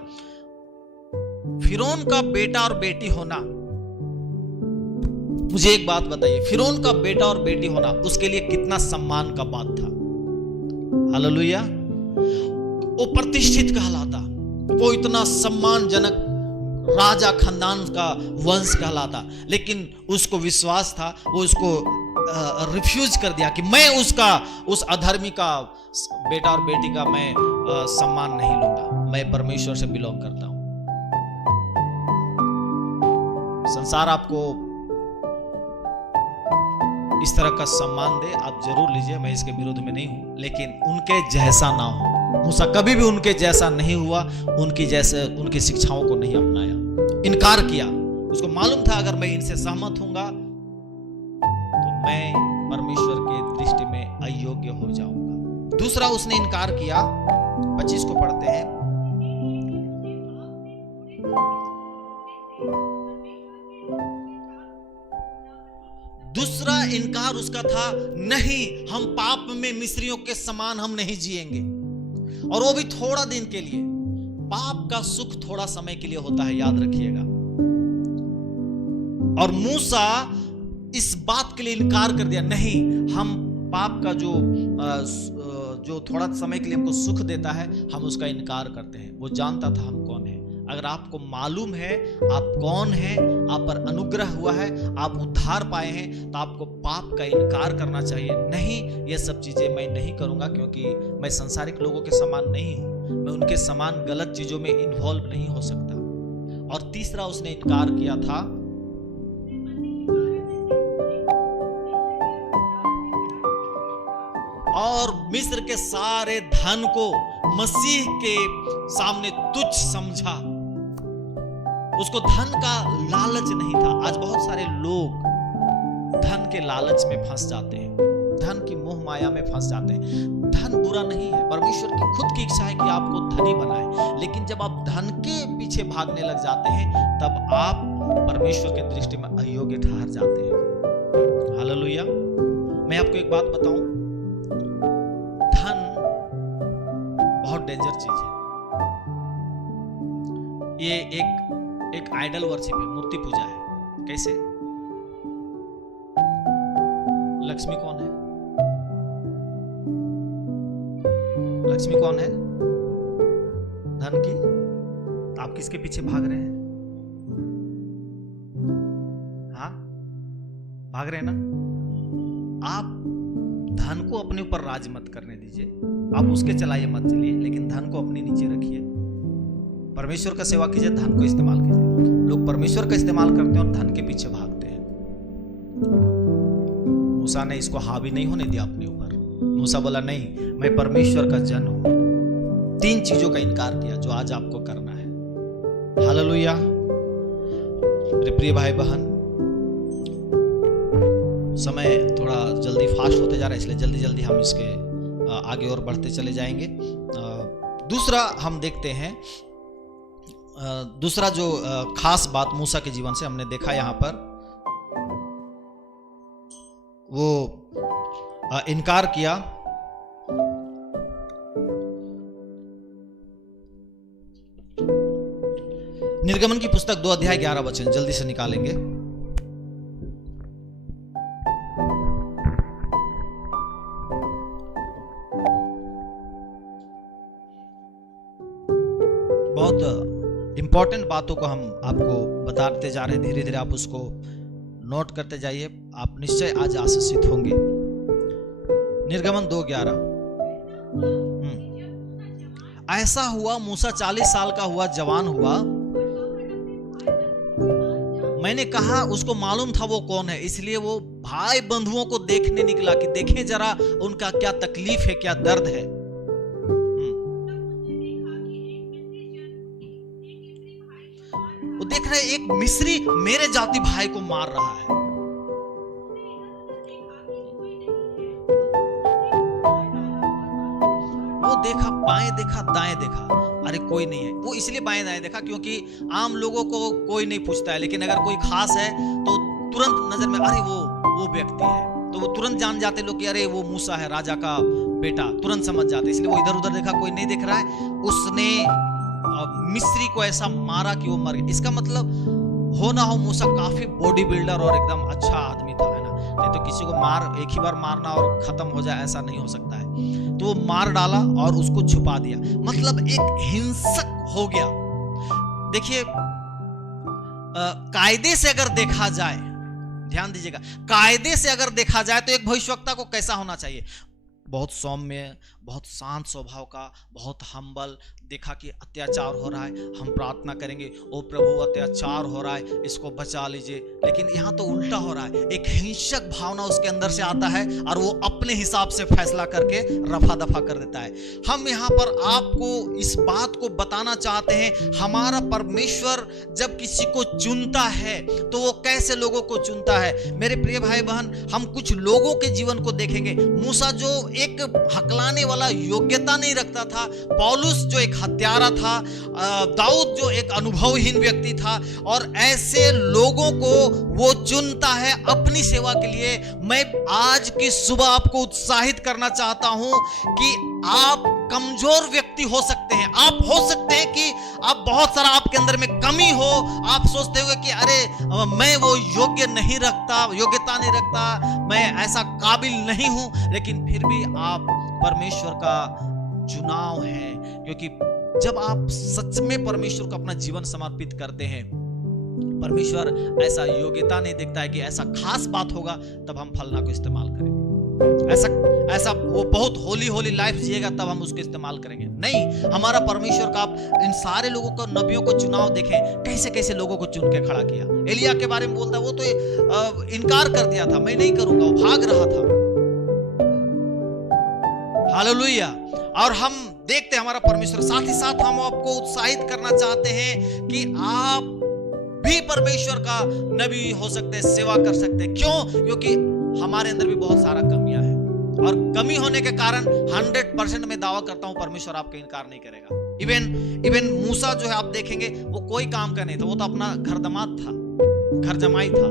फिरौन का बेटा और बेटी होना। मुझे एक बात बताइए, फिरौन का बेटा और बेटी होना उसके लिए कितना सम्मान का बात था। हालेलुया। वो प्रतिष्ठित कहलाता, वो इतना सम्मानजनक राजा खानदान का वंश कहलाता, लेकिन उसको विश्वास था, वो उसको रिफ्यूज कर दिया कि मैं उस अधर्मी का बेटा और बेटी का मैं सम्मान नहीं लूंगा, मैं परमेश्वर से बिलोंग करता हूं। संसार आपको इस तरह का सम्मान दे, आप जरूर लीजिए, मैं इसके विरोध में नहीं हूं, लेकिन उनके जैसा ना हो। मूसा कभी भी उनके जैसा नहीं हुआ, उनकी शिक्षाओं को नहीं अपनाया, इनकार किया। उसको मालूम था अगर मैं इनसे सहमत होऊंगा तो मैं परमेश्वर के दृष्टि में अयोग्य हो जाऊंगा। दूसरा उसने इनकार किया, 25 को पढ़ते हैं। दूसरा इनकार उसका था, नहीं, हम पाप में मिस्रियों के समान हम नहीं जिएंगे, और वो भी थोड़ा दिन के लिए। पाप का सुख थोड़ा समय के लिए होता है, याद रखिएगा। और मूसा इस बात के लिए इनकार कर दिया, नहीं, हम पाप का जो थोड़ा समय के लिए हमको सुख देता है, हम उसका इनकार करते हैं। वो जानता था हम कौन है। अगर आपको मालूम है आप कौन हैं, आप पर अनुग्रह हुआ है, आप उद्धार पाए हैं, तो आपको पाप का इनकार करना चाहिए। नहीं, ये सब चीजें मैं नहीं करूंगा, क्योंकि मैं संसारिक लोगों के समान नहीं हूं, मैं उनके समान गलत चीजों में इन्वॉल्व नहीं हो सकता। और तीसरा उसने इनकार किया था, और मिस्र के सारे धन को मसीह के सामने तुच्छ समझा। उसको धन का लालच नहीं था। आज बहुत सारे लोग धन के लालच में फंस जाते हैं, धन की मोह माया में फंस जाते हैं। धन बुरा नहीं है, परमेश्वर की खुद की इच्छा है कि आपको धनी बनाए, लेकिन जब आप धन के पीछे भागने लग जाते हैं तब आप परमेश्वर के दृष्टि में अयोग्य ठहर जाते हैं। हालेलुया। मैं आपको एक बात बताऊं, धन बहुत डेंजर चीज है। ये एक आइडल वर्शिप है, मूर्ति पूजा है। कैसे? लक्ष्मी कौन है? लक्ष्मी कौन है? धन की। आप किसके पीछे भाग रहे हैं? हाँ, भाग रहे हैं ना। आप धन को अपने ऊपर राज मत करने दीजिए, आप उसके चलाइए मत चलिए, लेकिन धन को अपने नीचे रखिए। परमेश्वर का सेवा कीजिए, धन को इस्तेमाल कीजिए। लोग परमेश्वर का इस्तेमाल करते हैं और धन के पीछे भागते हैं। मूसा ने इसको हावी नहीं होने दिया अपने ऊपर। मूसा बोला, नहीं, मैं परमेश्वर का जन हूं। 3 चीजों का इनकार किया जो आज आपको करना है। हालेलुया। मेरे प्रिय भाई बहन, समय थोड़ा जल्दी फास्ट होते जा रहा है, इसलिए जल्दी जल्दी हम इसके आगे और बढ़ते चले जाएंगे। दूसरा हम देखते हैं, दूसरा जो खास बात मूसा के जीवन से हमने देखा यहां पर, वो इनकार किया। निर्गमन की पुस्तक 2 अध्याय 11 वचन जल्दी से निकालेंगे। बहुत इंपॉर्टेंट बातों को हम आपको बताते जा रहे हैं, धीरे धीरे आप उसको नोट करते जाइए, आप निश्चय आज आशीषित होंगे। निर्गमन 2:11। ऐसा हुआ, मूसा 40 साल का हुआ, जवान हुआ, मैंने कहा उसको मालूम था वो कौन है, इसलिए वो भाई बंधुओं को देखने निकला कि देखें जरा उनका क्या तकलीफ है, क्या दर्द है। वो देख रहे एक मिस्री मेरे जाति भाई को मार रहा है। वो देखा, बाएं देखा, दाएं देखा, अरे कोई नहीं है। वो इसलिए बाएं दाएं देखा क्योंकि आम लोगों को कोई नहीं पूछता है, लेकिन अगर कोई खास है तो तुरंत नजर में अरे वो व्यक्ति है, तो वो तुरंत जान जाते लोग कि अरे वो मूसा है, राजा का बेटा, तुरंत समझ जाते। इसलिए वो इधर उधर देखा, कोई नहीं देख रहा है। उसने मिस्री को ऐसा मारा कि वो मर गया। इसका मतलब हो ना हो मूसा काफी बॉडी बिल्डर और एकदम अच्छा आदमी था, है ना। नहीं तो किसी को एक ही बार मारना और खत्म हो जाए, ऐसा नहीं हो सकता है। तो वो मार डाला और उसको छुपा दिया, मतलब एक हिंसक हो गया। देखिए कायदे से अगर देखा जाए, ध्यान दीजिएगा, कायदे से अगर देखा जाए तो एक भविष्यवक्ता को कैसा होना चाहिए? बहुत सौम्य, बहुत शांत स्वभाव का, बहुत हम्बल। देखा कि अत्याचार हो रहा है, हम प्रार्थना करेंगे, ओ प्रभु अत्याचार हो रहा है, इसको बचा लीजिए। लेकिन यहाँ तो उल्टा हो रहा है, एक हिंसक भावना उसके अंदर से आता है और वो अपने हिसाब से फैसला करके रफा दफा कर देता है। हम यहाँ पर आपको इस बात को बताना चाहते हैं, हमारा परमेश्वर जब किसी को चुनता है तो वो कैसे लोगों को चुनता है। मेरे प्रिय भाई बहन, हम कुछ लोगों के जीवन को देखेंगे। मूसा जो एक हकलाने वाला योग्यता नहीं रखता था, पौलुस जो एक हत्यारा था, दाऊद जो एक अनुभवहीन व्यक्ति था, और ऐसे लोगों को वो चुनता है अपनी सेवा के लिए। मैं आज की सुबह आपको उत्साहित करना चाहता हूं कि आप कमजोर व्यक्ति हो सकते हैं। आप हो सकते हैं कि आप बहुत सारा आपके अंदर में कमी हो, आप सोचते हुए कि अरे मैं वो योग्यता नहीं रखता, मैं ऐसा काबिल नहीं हूं, लेकिन फिर भी आप परमेश्वर का चुनाव है। क्योंकि जब आप सच में परमेश्वर को अपना जीवन समर्पित करते हैं, परमेश्वर ऐसा योग्यता नहीं देखता है कि ऐसा खास बात होगा तब हम फलना को इस्तेमाल करेंगे, ऐसा वो बहुत होली लाइफ जिएगा तब हम उसको इस्तेमाल करेंगे। नहीं, हमारा परमेश्वर का, आप इन सारे लोगों को, नबियों को चुनाव देखें, कैसे कैसे लोगों को चुन के खड़ा किया। एलिया के बारे में बोलता है, वो तो इनकार कर दिया था, मैं नहीं करूंगा, वो भाग रहा था। हालेलुया। और हम देखते हैं हमारा परमेश्वर, साथ ही साथ हम आपको उत्साहित करना चाहते हैं कि आप भी परमेश्वर का नबी हो सकते हैं, सेवा कर सकते हैं। क्यों? क्योंकि हमारे अंदर भी बहुत सारा कमियां हैं, और कमी होने के कारण 100% मैं दावा करता हूं परमेश्वर आपका इनकार नहीं करेगा। इवन मूसा जो है, आप देखेंगे वो कोई काम का नहीं था, वो तो अपना घर दमाद था, घर जमाई था,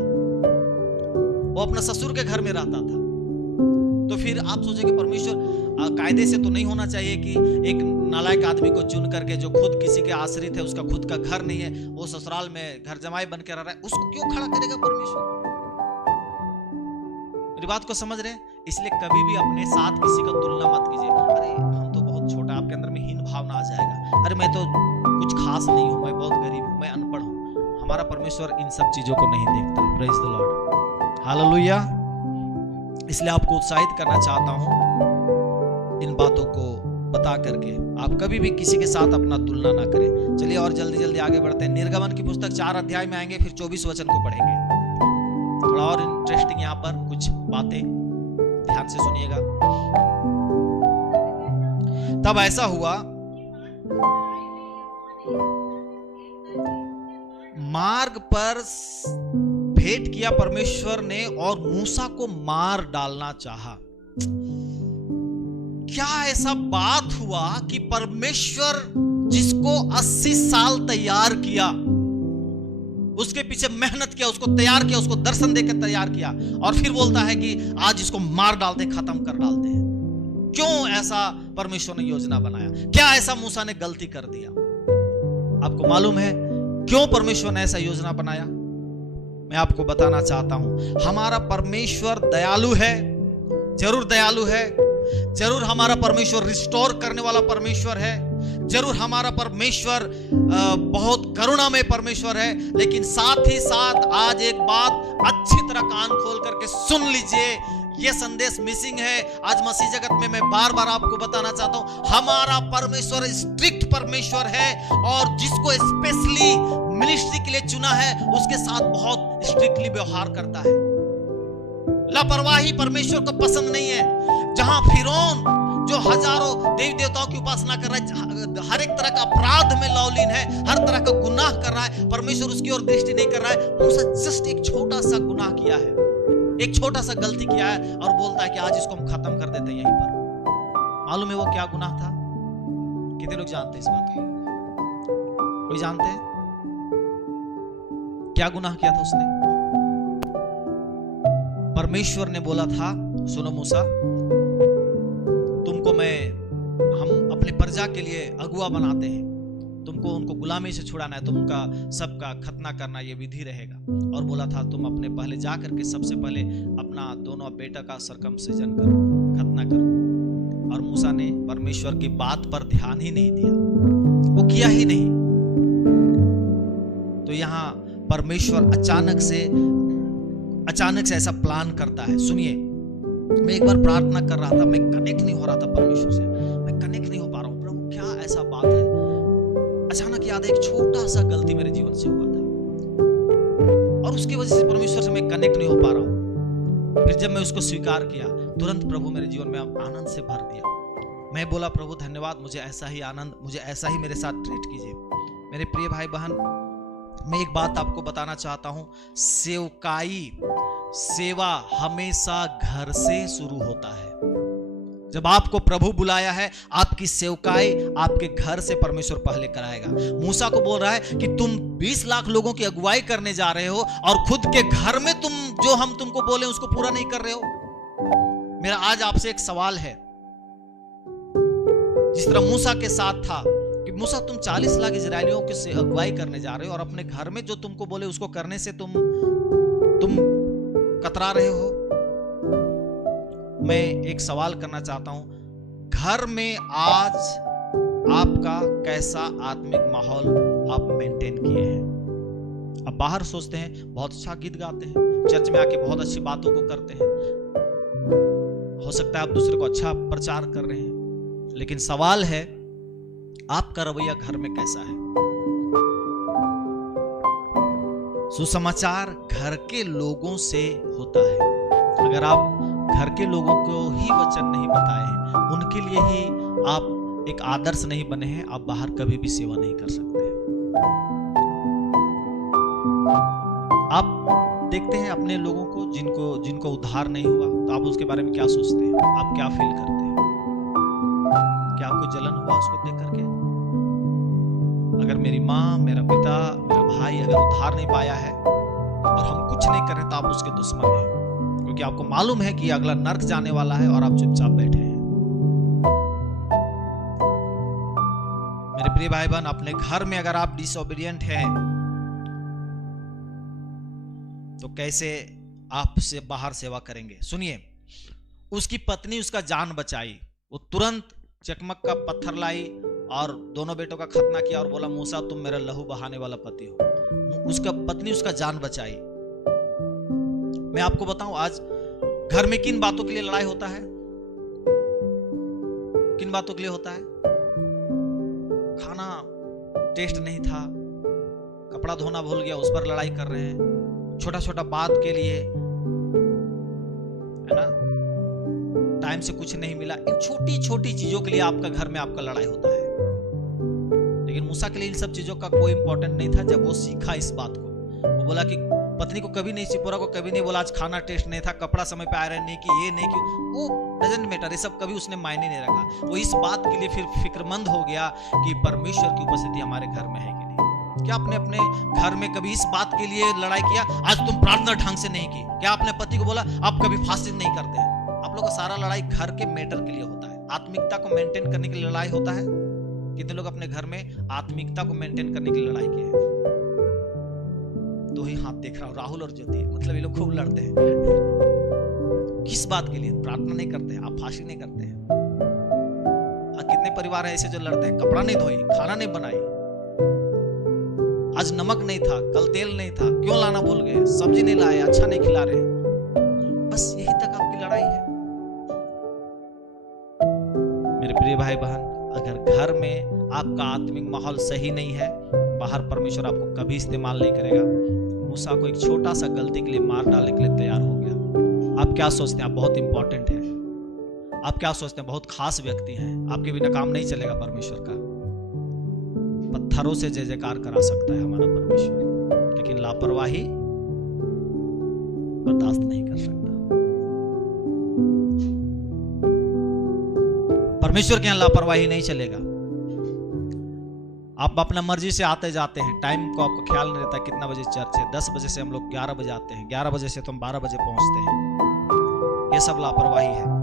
वो अपना ससुर के घर में रहता था। तो फिर आप सोचेंगे परमेश्वर कायदे से तो नहीं होना चाहिए कि एक नालायक आदमी को चुन करके, जो खुद किसी के आश्रित है, उसका खुद का घर नहीं है, वो ससुराल में घर जमाई बन के रह रहा है, उसको क्यों खड़ा करेगा परमेश्वर? मेरी बात को समझ रहे हैं? इसलिए कभी भी अपने साथ किसी का तुलना मत कीजिए। अरे हम तो बहुत छोटा, आपके अंदर में हीन भावना आ जाएगा। अरे मैं तो कुछ खास नहीं हूं, मैं बहुत गरीब हूं, मैं अनपढ़ हूं। हमारा परमेश्वर इन सब चीजों को नहीं देखता। Praise the Lord, hallelujah. इसलिए आपको उत्साहित करना चाहता हूं इन बातों को बता करके, आप कभी भी किसी के साथ अपना तुलना ना करें। चलिए और जल्दी आगे बढ़ते हैं। निर्गमन की पुस्तक 4 अध्याय में आएंगे, फिर 24 वचन को पढ़ेंगे। थोड़ा और इंटरेस्टिंग यहाँ पर कुछ बातें, ध्यान से सुनिएगा। तब ऐसा हुआ, मार्ग पर भेंट किया परमेश्वर ने और मूसा को मार डालना चाहा। क्या ऐसा बात हुआ कि परमेश्वर जिसको 80 साल तैयार किया, उसके पीछे मेहनत किया, उसको तैयार किया, उसको दर्शन देकर तैयार किया, और फिर बोलता है कि आज इसको मार डालते, खत्म कर डालते हैं? क्यों ऐसा परमेश्वर ने योजना बनाया? क्या ऐसा मूसा ने गलती कर दिया? आपको मालूम है क्यों परमेश्वर ने ऐसा योजना बनाया? मैं आपको बताना चाहता हूं। हमारा परमेश्वर दयालु है, जरूर दयालु है, जरूर हमारा परमेश्वर रिस्टोर करने वाला परमेश्वर है, जरूर हमारा परमेश्वर बहुत करुणामय परमेश्वर है। लेकिन साथ ही साथ आज एक बात अच्छी तरह कान खोल करके सुन लीजिए, ये संदेश मिसिंग है आज मसीह जगत में। मैं बार बार आपको बताना चाहता हूं, हमारा परमेश्वर स्ट्रिक्ट परमेश्वर है और जिसको स्पेशली मिनिस्ट्री के लिए चुना है उसके साथ बहुत स्ट्रिक्टली व्यवहार करता है। लापरवाही परमेश्वर को पसंद नहीं है। जहां फिरौन जो हजारों देवी देवताओं की उपासना कर रहा है, हर एक तरह का अपराध में लौलीन है, हर तरह का गुनाह कर रहा है, परमेश्वर उसकी ओर दृष्टि नहीं कर रहा है। मूसा जस्ट एक छोटा सा गुनाह किया है, एक छोटा सा गलती किया है और बोलता है कि आज इसको हम खत्म कर देते हैं यहीं पर। मालूम है वो क्या गुनाह था? कितने लोग जानते हैं इस बात को? कोई जानते हैं क्या गुनाह किया था उसने? परमेश्वर ने बोला था, सुनो मूसा, तुमको हम अपने प्रजा के लिए अगुआ बनाते हैं, तुमको उनको गुलामी से छुड़ाना है, तुम उनका सबका खतना करना ये विधि रहेगा। और बोला था तुम अपने पहले जा करके सबसे पहले अपना दोनों बेटा का सरकमसिजन करो, खतना करो। और मूसा ने परमेश्वर की बात पर ध्यान ही नहीं दिया, वो किया ही नहीं। तो यहां परमेश्वर अचानक से ऐसा प्लान करता है। सुनिए, मैं एक बार प्रार्थना कर रहा था, मैं कनेक्ट नहीं हो रहा था परमेश्वर से, मैं कनेक्ट नहीं हो पा रहा हूं। प्रभु क्या ऐसा बात है? अचानक याद है एक छोटा सा गलती मेरे जीवन से हुआ था और उसकी वजह से परमेश्वर से मैं कनेक्ट नहीं हो पा रहा हूं। फिर जब मैं उसको स्वीकार किया, तुरंत प्रभु मेरे जीवन में आनंद से भर दिया। मैं बोला प्रभु धन्यवाद, मुझे ऐसा ही आनंद, मुझे ऐसा ही मेरे साथ ट्रीट कीजिए। मेरे प्रिय भाई बहन, मैं एक बात आपको बताना चाहता हूं, सेवा हमेशा घर से शुरू होता है। जब आपको प्रभु बुलाया है, आपकी सेवकाई आपके घर से परमेश्वर पहले कराएगा। मूसा को बोल रहा है कि तुम 20 लाख लोगों की अगुवाई करने जा रहे हो और खुद के घर में तुम जो हम तुमको बोले उसको पूरा नहीं कर रहे हो। मेरा आज आपसे एक सवाल है, जिस तरह मूसा के साथ था कि मूसा तुम 40 लाख इजरायलियों की से अगुवाई करने जा रहे हो और अपने घर में जो तुमको बोले उसको करने से तुम कतरा रहे हो। मैं एक सवाल करना चाहता हूं, घर में आज आपका कैसा आत्मिक माहौल आप मेंटेन किए हैं? अब बाहर सोचते हैं बहुत अच्छा गीत गाते हैं, चर्च में आके बहुत अच्छी बातों को करते हैं, हो सकता है आप दूसरे को अच्छा प्रचार कर रहे हैं, लेकिन सवाल है आपका रवैया घर में कैसा है? सुसमाचार घर के लोगों से होता है। अगर आप घर के लोगों को ही वचन नहीं बताए हैं, उनके लिए ही आप एक आदर्श नहीं बने हैं, आप बाहर कभी भी सेवा नहीं कर सकते। आप देखते हैं अपने लोगों को जिनको उद्धार नहीं हुआ, तो आप उसके बारे में क्या सोचते हैं? आप क्या फील करते हैं? क्या आपको जलन हुआ उसको देख करके? अगर मेरी माँ, मेरा पिता, मेरा भाई अगर उद्धार नहीं पाया है और हम कुछ नहीं करें तो आप उसके दुश्मन हैं, क्योंकि आपको मालूम है कि अगला नर्क जाने वाला है और आप चुपचाप बैठे हैं। मेरे प्रिय भाई बहन, अपने घर में अगर आप डिसोबीडिएंट हैं तो कैसे आप से बाहर सेवा करेंगे? सुनिए, उसकी पत्नी उसका जान बचाई, वो तुरंत चकमक का पत्थर लाई और दोनों बेटों का खतना किया और बोला मूसा तुम मेरा लहू बहाने वाला पति हो। उसका पत्नी उसका जान बचाई। मैं आपको बताऊं आज घर में किन बातों के लिए लड़ाई होता है? किन बातों के लिए होता है? खाना टेस्ट नहीं था, कपड़ा धोना भूल गया, उस पर लड़ाई कर रहे हैं, छोटा छोटा बात के लिए, है ना, टाइम से कुछ नहीं मिला, इन छोटी छोटी चीजों के लिए आपका घर में आपका लड़ाई होता है। लेकिन मूसा के लिए इन सब चीजों का कोई इंपॉर्टेंट नहीं था। जब वो सीखा इस बात को, वो बोला कि पत्नी को कभी नहीं, सिपोरा को कभी नहीं बोला आज खाना टेस्ट नहीं था, कपड़ा समय पे आयरन नहीं की, ये नहीं की, वो डजंट मैटर, ये सब कभी उसने मायने नहीं रखा। वो इस बात के लिए फिर फिक्रमंद हो गया कि परमेश्वर की उपस्थिति हमारे घर में है कि नहीं। क्या आपने अपने घर में कभी इस बात के लिए लड़ाई किया आज तुम प्रार्थना ढंग से नहीं की? क्या आपने पति को बोला आप कभी फास्टिंग नहीं करते? आप लोग का सारा लड़ाई घर के मैटर के लिए होता है, आत्मिकता को मेंटेन करने के लिए लड़ाई होता है। कितने लोग अपने घर में आत्मिकता को मेंटेन करने के लिए लड़ाई किए हैं? दो ही हाथ देख रहा हूं, राहुल और ज्योति, मतलब ये लोग खूब लड़ते हैं। किस बात के लिए? प्रार्थना नहीं करते हैं, आप फास्टिंग नहीं करते हैं। कितने परिवार है ऐसे जो लड़ते हैं, कपड़ा नहीं धोई, खाना नहीं बनाई, आज नमक नहीं था, कल तेल नहीं था, क्यों लाना भूल गए, सब्जी नहीं लाए, अच्छा नहीं खिला रहे, बस यही तक आपकी लड़ाई है। प्रिय भाई बहन, अगर घर में आपका आत्मिक माहौल सही नहीं है, बाहर परमेश्वर आपको कभी इस्तेमाल नहीं करेगा। मूसा को एक छोटा सा गलती के लिए मार डालने के लिए तैयार हो गया। आप क्या सोचते हैं आप बहुत इंपॉर्टेंट है? आप क्या सोचते हैं बहुत खास व्यक्ति हैं, आपके बिना काम नहीं चलेगा परमेश्वर का? पत्थरों से जय जयकार करा सकता है हमारा परमेश्वर, लेकिन लापरवाही बर्दाश्त नहीं कर सकता। परमेश्वर के यहां लापरवाही नहीं चलेगा। आप अपना मर्जी से आते जाते हैं, टाइम को आपको ख्याल नहीं रहता कितना बजे चर्च है। 10 बजे से हम लोग 11 बजे आते हैं, 11 बजे से तो हम 12 बजे पहुंचते हैं। ये सब लापरवाही है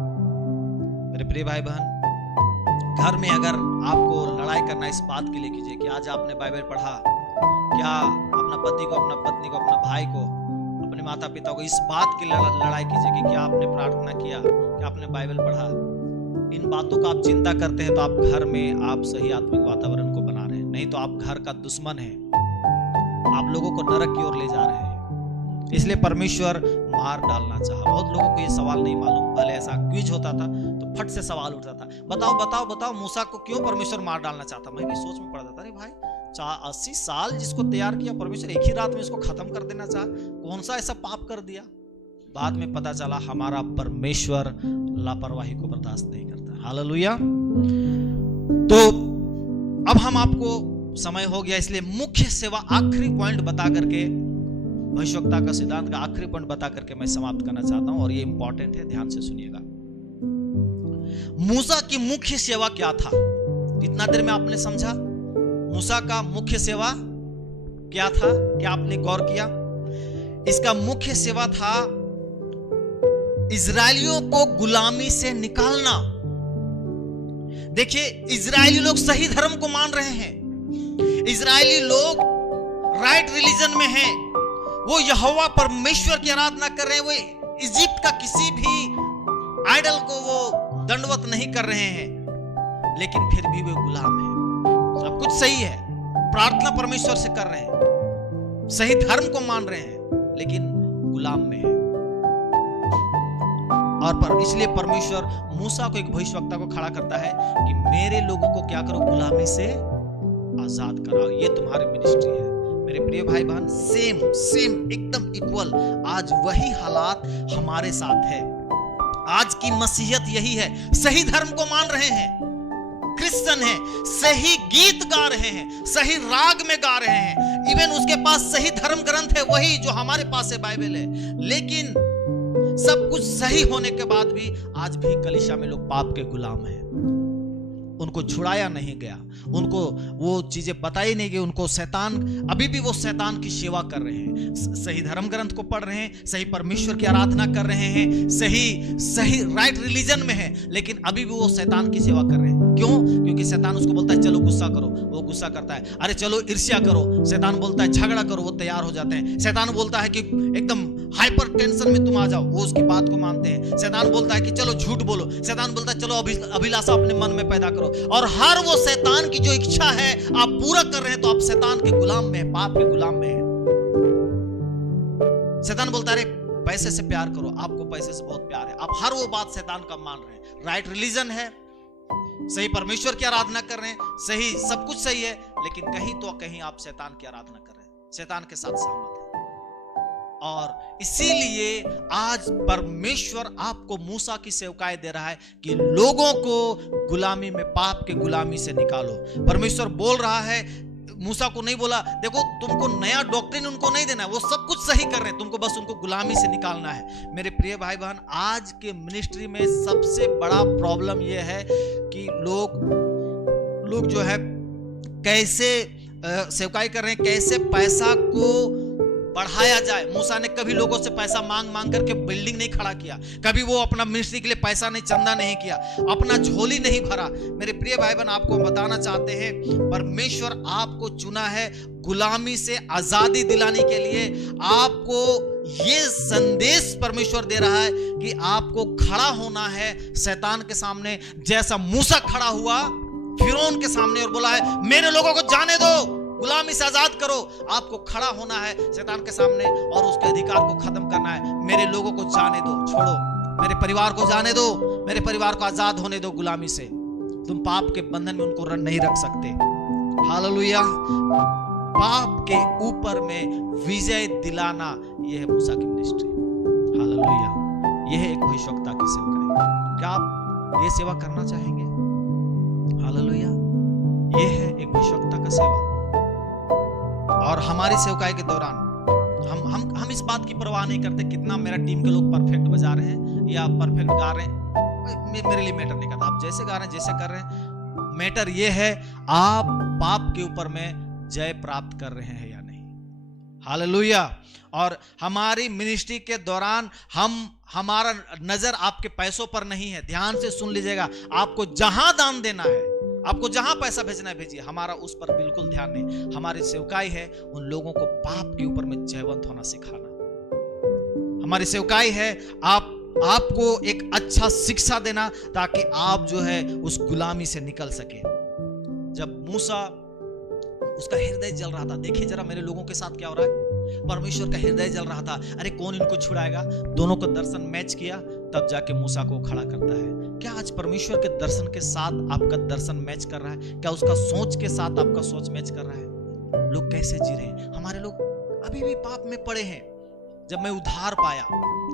मेरे प्रिय भाई बहन। घर में अगर आपको लड़ाई करना इस बात के लिए कीजिए कि आज आपने बाइबल पढ़ा क्या, अपना पति को, अपना पत्नी को, अपना भाई को, अपने माता पिता को इस बात की लड़ाई कीजिए कि क्या आपने प्रार्थना किया, क्या आपने बाइबल पढ़ा। इन बातों का आप चिंता करते हैं तो आप घर में आप सही आत्मिक वातावरण को बना रहे हैं, नहीं तो आप घर का दुश्मन है, आप लोगों को नरक की ओर ले जा रहे हैं। इसलिए परमेश्वर मार डालना चाहा। बहुत लोगों को ये सवाल नहीं मालूम, पहले ऐसा क्विज होता था तो फट से सवाल उठता था, बताओ बताओ बताओ मूसा को क्यों परमेश्वर मार डालना चाहता। मैं भी सोच में पड़ता था, अरे भाई 80 साल जिसको तैयार किया परमेश्वर, एक ही रात में इसको खत्म कर देना चाहा, कौन सा ऐसा पाप कर दिया। बाद में पता चला हमारा परमेश्वर लापरवाही को बर्दाश्त नहीं करता। हालेलुया। तो अब हम आपको समय हो गया, इसलिए मुख्य सेवा आखिरी पॉइंट बता करके, भविष्यवक्ता का सिद्धांत का आखिरी पॉइंट बता करके मैं समाप्त करना चाहता हूं, और ये इंपॉर्टेंट है, ध्यान से सुनिएगा। मूसा की मुख्य सेवा क्या था? इतना देर में आपने समझा मूसा का मुख्य सेवा क्या था? क्या आपने गौर किया? इसका मुख्य सेवा था इजरायलियों को गुलामी से निकालना। देखिए, इजरायली लोग सही धर्म को मान रहे हैं, इजरायली लोग राइट रिलीजन में हैं, वो यहोवा परमेश्वर की आराधना कर रहे हैं, वो इजिप्ट का किसी भी आइडल को वो दंडवत नहीं कर रहे हैं, लेकिन फिर भी वे गुलाम हैं। सब कुछ सही है, प्रार्थना परमेश्वर से कर रहे हैं, सही धर्म को मान रहे हैं, लेकिन गुलाम में है। और इसलिए परमेश्वर मूसा को, एक भविष्यवक्ता को खड़ा करता है कि मेरे लोगों को क्या करो, गुलामी से आजाद कराओ, ये तुम्हारी मिनिस्ट्री है। मेरे प्रिय भाई बहन, सेम एकदम इक्वल आज वही हालात हमारे साथ है। आज की मसीहत यही है, सही धर्म को मान रहे हैं, क्रिश्चियन है, सही गीत गा रहे हैं, सही राग में गा रहे हैं, इवन उसके पास सही धर्म ग्रंथ है, वही जो हमारे पास है, बाइबल है, लेकिन सब कुछ सही होने के बाद भी आज भी कलीसिया में लोग पाप के गुलाम हैं। उनको छुड़ाया नहीं गया, उनको वो चीजें बताई नहीं गई, उनको शैतान, अभी भी वो शैतान की सेवा कर रहे हैं। सही धर्म ग्रंथ को पढ़ रहे हैं, सही परमेश्वर की आराधना कर रहे हैं, सही राइट रिलीजन में है, लेकिन अभी भी वो शैतान की सेवा कर रहे हैं। क्यों? क्योंकि शैतान उसको बोलता है चलो गुस्सा करो, वो गुस्सा करता है। अरे चलो ईर्ष्या करो, शैतान बोलता है झगड़ा करो, वो तैयार हो जाते हैं। शैतान बोलता है कि एकदम हाइपर टेंशन में तुम आ जाओ, वो उसकी बात को मानते हैं। शैतान बोलता है कि चलो झूठ बोलो, शैतान बोलता है चलो अभिलाषा अपने मन में पैदा करो, और हर वो शैतान की जो इच्छा है आप पूरा कर रहे हैं, तो आप शैतान के गुलाम में, पाप के गुलाम में हैं। शैतान बोलता है अरे पैसे से प्यार करो, आपको पैसे से बहुत प्यार है, आप हर वो बात शैतान का मान रहे हैं। राइट रिलीजन है, सही परमेश्वर की आराधना कर रहे हैं, सही सब कुछ सही है, लेकिन कहीं तो कहीं आप शैतान की आराधना कर रहे हैं, शैतान के साथ सहमत है। और इसीलिए आज परमेश्वर आपको मूसा की सेवकाई दे रहा है कि लोगों को गुलामी में, पाप के गुलामी से निकालो। परमेश्वर बोल रहा है, मूसा को नहीं बोला देखो तुमको नया डॉक्ट्रिन उनको नहीं देना है, वो सब कुछ सही कर रहे हैं, तुमको बस उनको गुलामी से निकालना है। मेरे प्रिय भाई बहन, आज के मिनिस्ट्री में सबसे बड़ा प्रॉब्लम यह है कि लोग जो है कैसे सेवकाई कर रहे हैं, कैसे पैसा को बढ़ाया जाए। मूसा ने कभी लोगों से पैसा मांग मांग करके बिल्डिंग नहीं खड़ा किया, कभी वो अपना मिनिस्ट्री के लिए पैसा नहीं, चंदा नहीं किया, अपना झोली नहीं भरा। मेरे प्रिय भाई बहन, आपको बताना चाहते हैं परमेश्वर आपको चुना है गुलामी से आजादी दिलाने के लिए। आपको ये संदेश परमेश्वर दे रहा है कि आपको खड़ा होना है शैतान के सामने, जैसा मूसा खड़ा हुआ फिरौन के सामने और बोला है मेरे लोगों को जाने दो, गुलामी से आजाद करो। आपको खड़ा होना है शैतान के सामने और उसके अधिकार को खत्म करना है। मेरे लोगों को जाने दो, छोड़ो, मेरे परिवार को जाने दो, मेरे परिवार को आजाद होने दो गुलामी से। तुम पाप के बंधन में उनको नहीं रख सकते। हालेलुया। पाप के ऊपर में विजय दिलाना, यह है मूसा की मिनिस्ट्री। हालेलुया। यह है एक भविष्यवक्ता की सेवा। क्या आप ये सेवा करना चाहेंगे? हालेलुया। यह है एक भविष्यवक्ता का सेवा। और हमारी सेवकाई के दौरान हम इस बात की परवाह नहीं करते कितना मेरा टीम के लोग परफेक्ट बजा रहे हैं या परफेक्ट गा रहे हैं। मेरे लिए मैटर नहीं करता, आप जैसे गा रहे हैं, जैसे कर रहे हैं। मैटर ये है आप पाप के ऊपर में जय प्राप्त कर रहे हैं या नहीं। हालेलुया। और हमारी मिनिस्ट्री के दौरान हमारा नजर आपके पैसों पर नहीं है। ध्यान से सुन लीजिएगा, आपको जहां दान देना है, आपको जहां पैसा भेजना है भेजिए, हमारा उस पर बिल्कुल ध्यान नहीं। हमारी सेवकाई है उन लोगों को पाप के ऊपर में जयवंत होना सिखाना। हमारी सेवकाई है आपको एक अच्छा शिक्षा देना ताकि आप जो है उस गुलामी से निकल सके। जब मूसा, उसका हृदय जल रहा था, देखिए जरा मेरे लोगों के साथ क्या हो रहा है। परमेश्वर का हृदय जल रहा था, अरे कौन इनको छुड़ाएगा। दोनों को दर्शन मैच किया, तब जाके मूसा को खड़ा करता है। क्या आज परमेश्वर के दर्शन के साथ आपका दर्शन मैच कर रहा है? क्या उसका सोच के साथ आपका सोच मैच कर रहा है? लोग कैसे जी रहे हैं? हमारे लोग अभी भी पाप में पड़े हैं। जब मैं उद्धार पाया,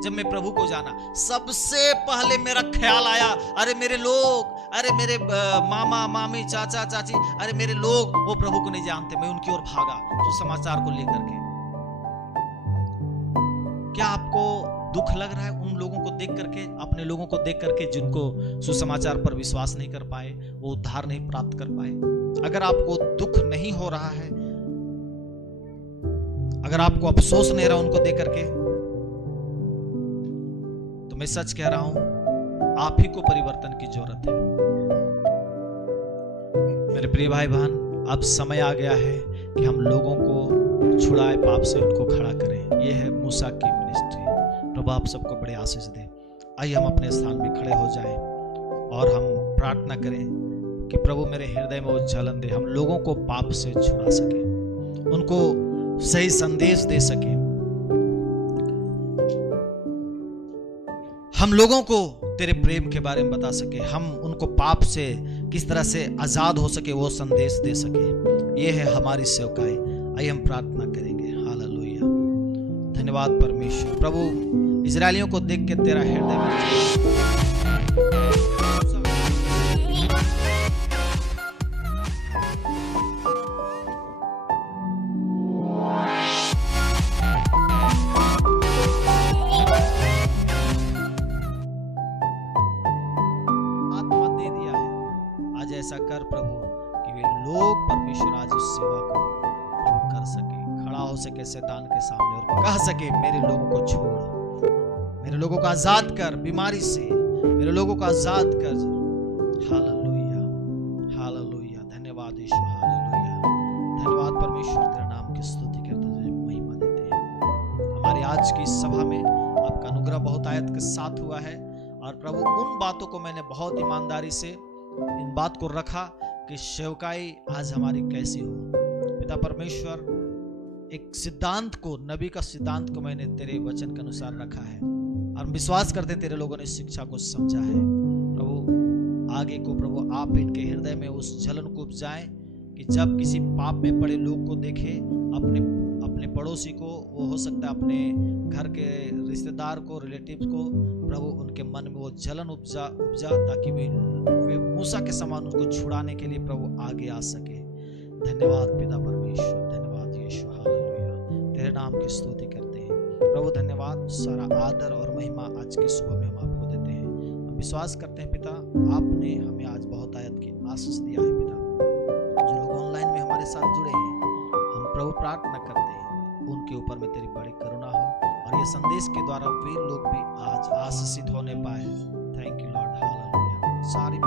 जब मैं प्रभु को जाना, सबसे पहले मेरा ख्याल आया, अरे मेरे लोग, अरे मेरे मामा मामी चाचा चाची, अरे मेरे लोग वो प्रभु को नहीं जानते। मैं उनकी ओर भागा सुसमाचार को लेकर के। क्या आपको दुख लग रहा है उन लोगों को देख करके, अपने लोगों को देख करके जिनको सुसमाचार पर विश्वास नहीं कर पाए, वो उद्धार नहीं प्राप्त कर पाए? अगर आपको दुख नहीं हो रहा है, अगर आपको अफसोस नहीं रहा उनको देख करके, तो मैं सच कह रहा हूं आप ही को परिवर्तन की जरूरत है। मेरे प्रिय भाई बहन, अब समय आ गया है कि हम लोगों को छुड़ाए पाप से, उनको खड़ा करें। यह है मूसा की मिनिस्ट्री। प्रभु आप सबको बड़े आशीष दे। आइए हम अपने स्थान में खड़े हो जाएं और हम प्रार्थना करें कि प्रभु मेरे हृदय में वो जलन दे, हम लोगों को पाप से छुड़ा सके, उनको सही संदेश दे सके, हम लोगों को तेरे प्रेम के बारे में बता सके, हम उनको पाप से किस तरह से आजाद हो सके वो संदेश दे सके। ये है हमारी सेवकाई। आइए हम प्रार्थना करेंगे। हालेलुया। धन्यवाद परमेश्वर। प्रभु इजरायलियों को देख के तेरा हृदय में ऐसा कर प्रभु कि वे लोग परमेश्वर आज उस सेवा को प्रभु कर सके, खड़ा हो सके शैतान के सामने और कह सके मेरे लोगों को छोड़, मेरे लोगों को आजाद कर बीमारी से, मेरे लोगों को आजाद कर। Hallelujah, hallelujah. धन्यवाद यीशु, हालेलुया। धन्यवाद परमेश्वर, तेरे नाम की स्तुति करते हैं, महिमा देते हैं। हमारी आज की सभा में आपका अनुग्रह बहुत आयत के साथ हुआ है और प्रभु उन बातों को मैंने बहुत ईमानदारी से इन बात को रखा कि सेवकाई आज हमारी कैसी हो। पिता परमेश्वर, एक सिद्धांत को, नबी का सिद्धांत को मैंने तेरे वचन के अनुसार रखा है और विश्वास करते तेरे लोगों ने शिक्षा को समझा है। प्रभु आगे को प्रभु आप इनके हृदय में उस जलन को उपजाएं कि जब किसी पाप में पड़े लोग को देखे, अपने पड़ोसी को, वो हो सकता है अपने घर के रिश्तेदार को, रिलेटिव्स को, प्रभु उनके मन में वो जलन उपजा ताकि वे मूसा के समान उनको छुड़ाने के लिए प्रभु आगे आ सके। धन्यवाद पिता परमेश्वर, धन्यवाद यीशु, हालेलुया। तेरे नाम की स्तुति करते हैं प्रभु। धन्यवाद, सारा आदर और महिमा आज की सुबह में हम आपको देते हैं। हम विश्वास करते हैं पिता, आपने हमें आज बहुत आयत की आशीष दिया है पिता। जो लोग ऑनलाइन में हमारे साथ जुड़े हैं, हम प्रभु प्रार्थना करते हैं उनके ऊपर में तेरी बड़ी करुणा हो और ये संदेश के द्वारा वे लोग भी आज आशीषित होने पाए। Thank you Lord, hallelujah. सारी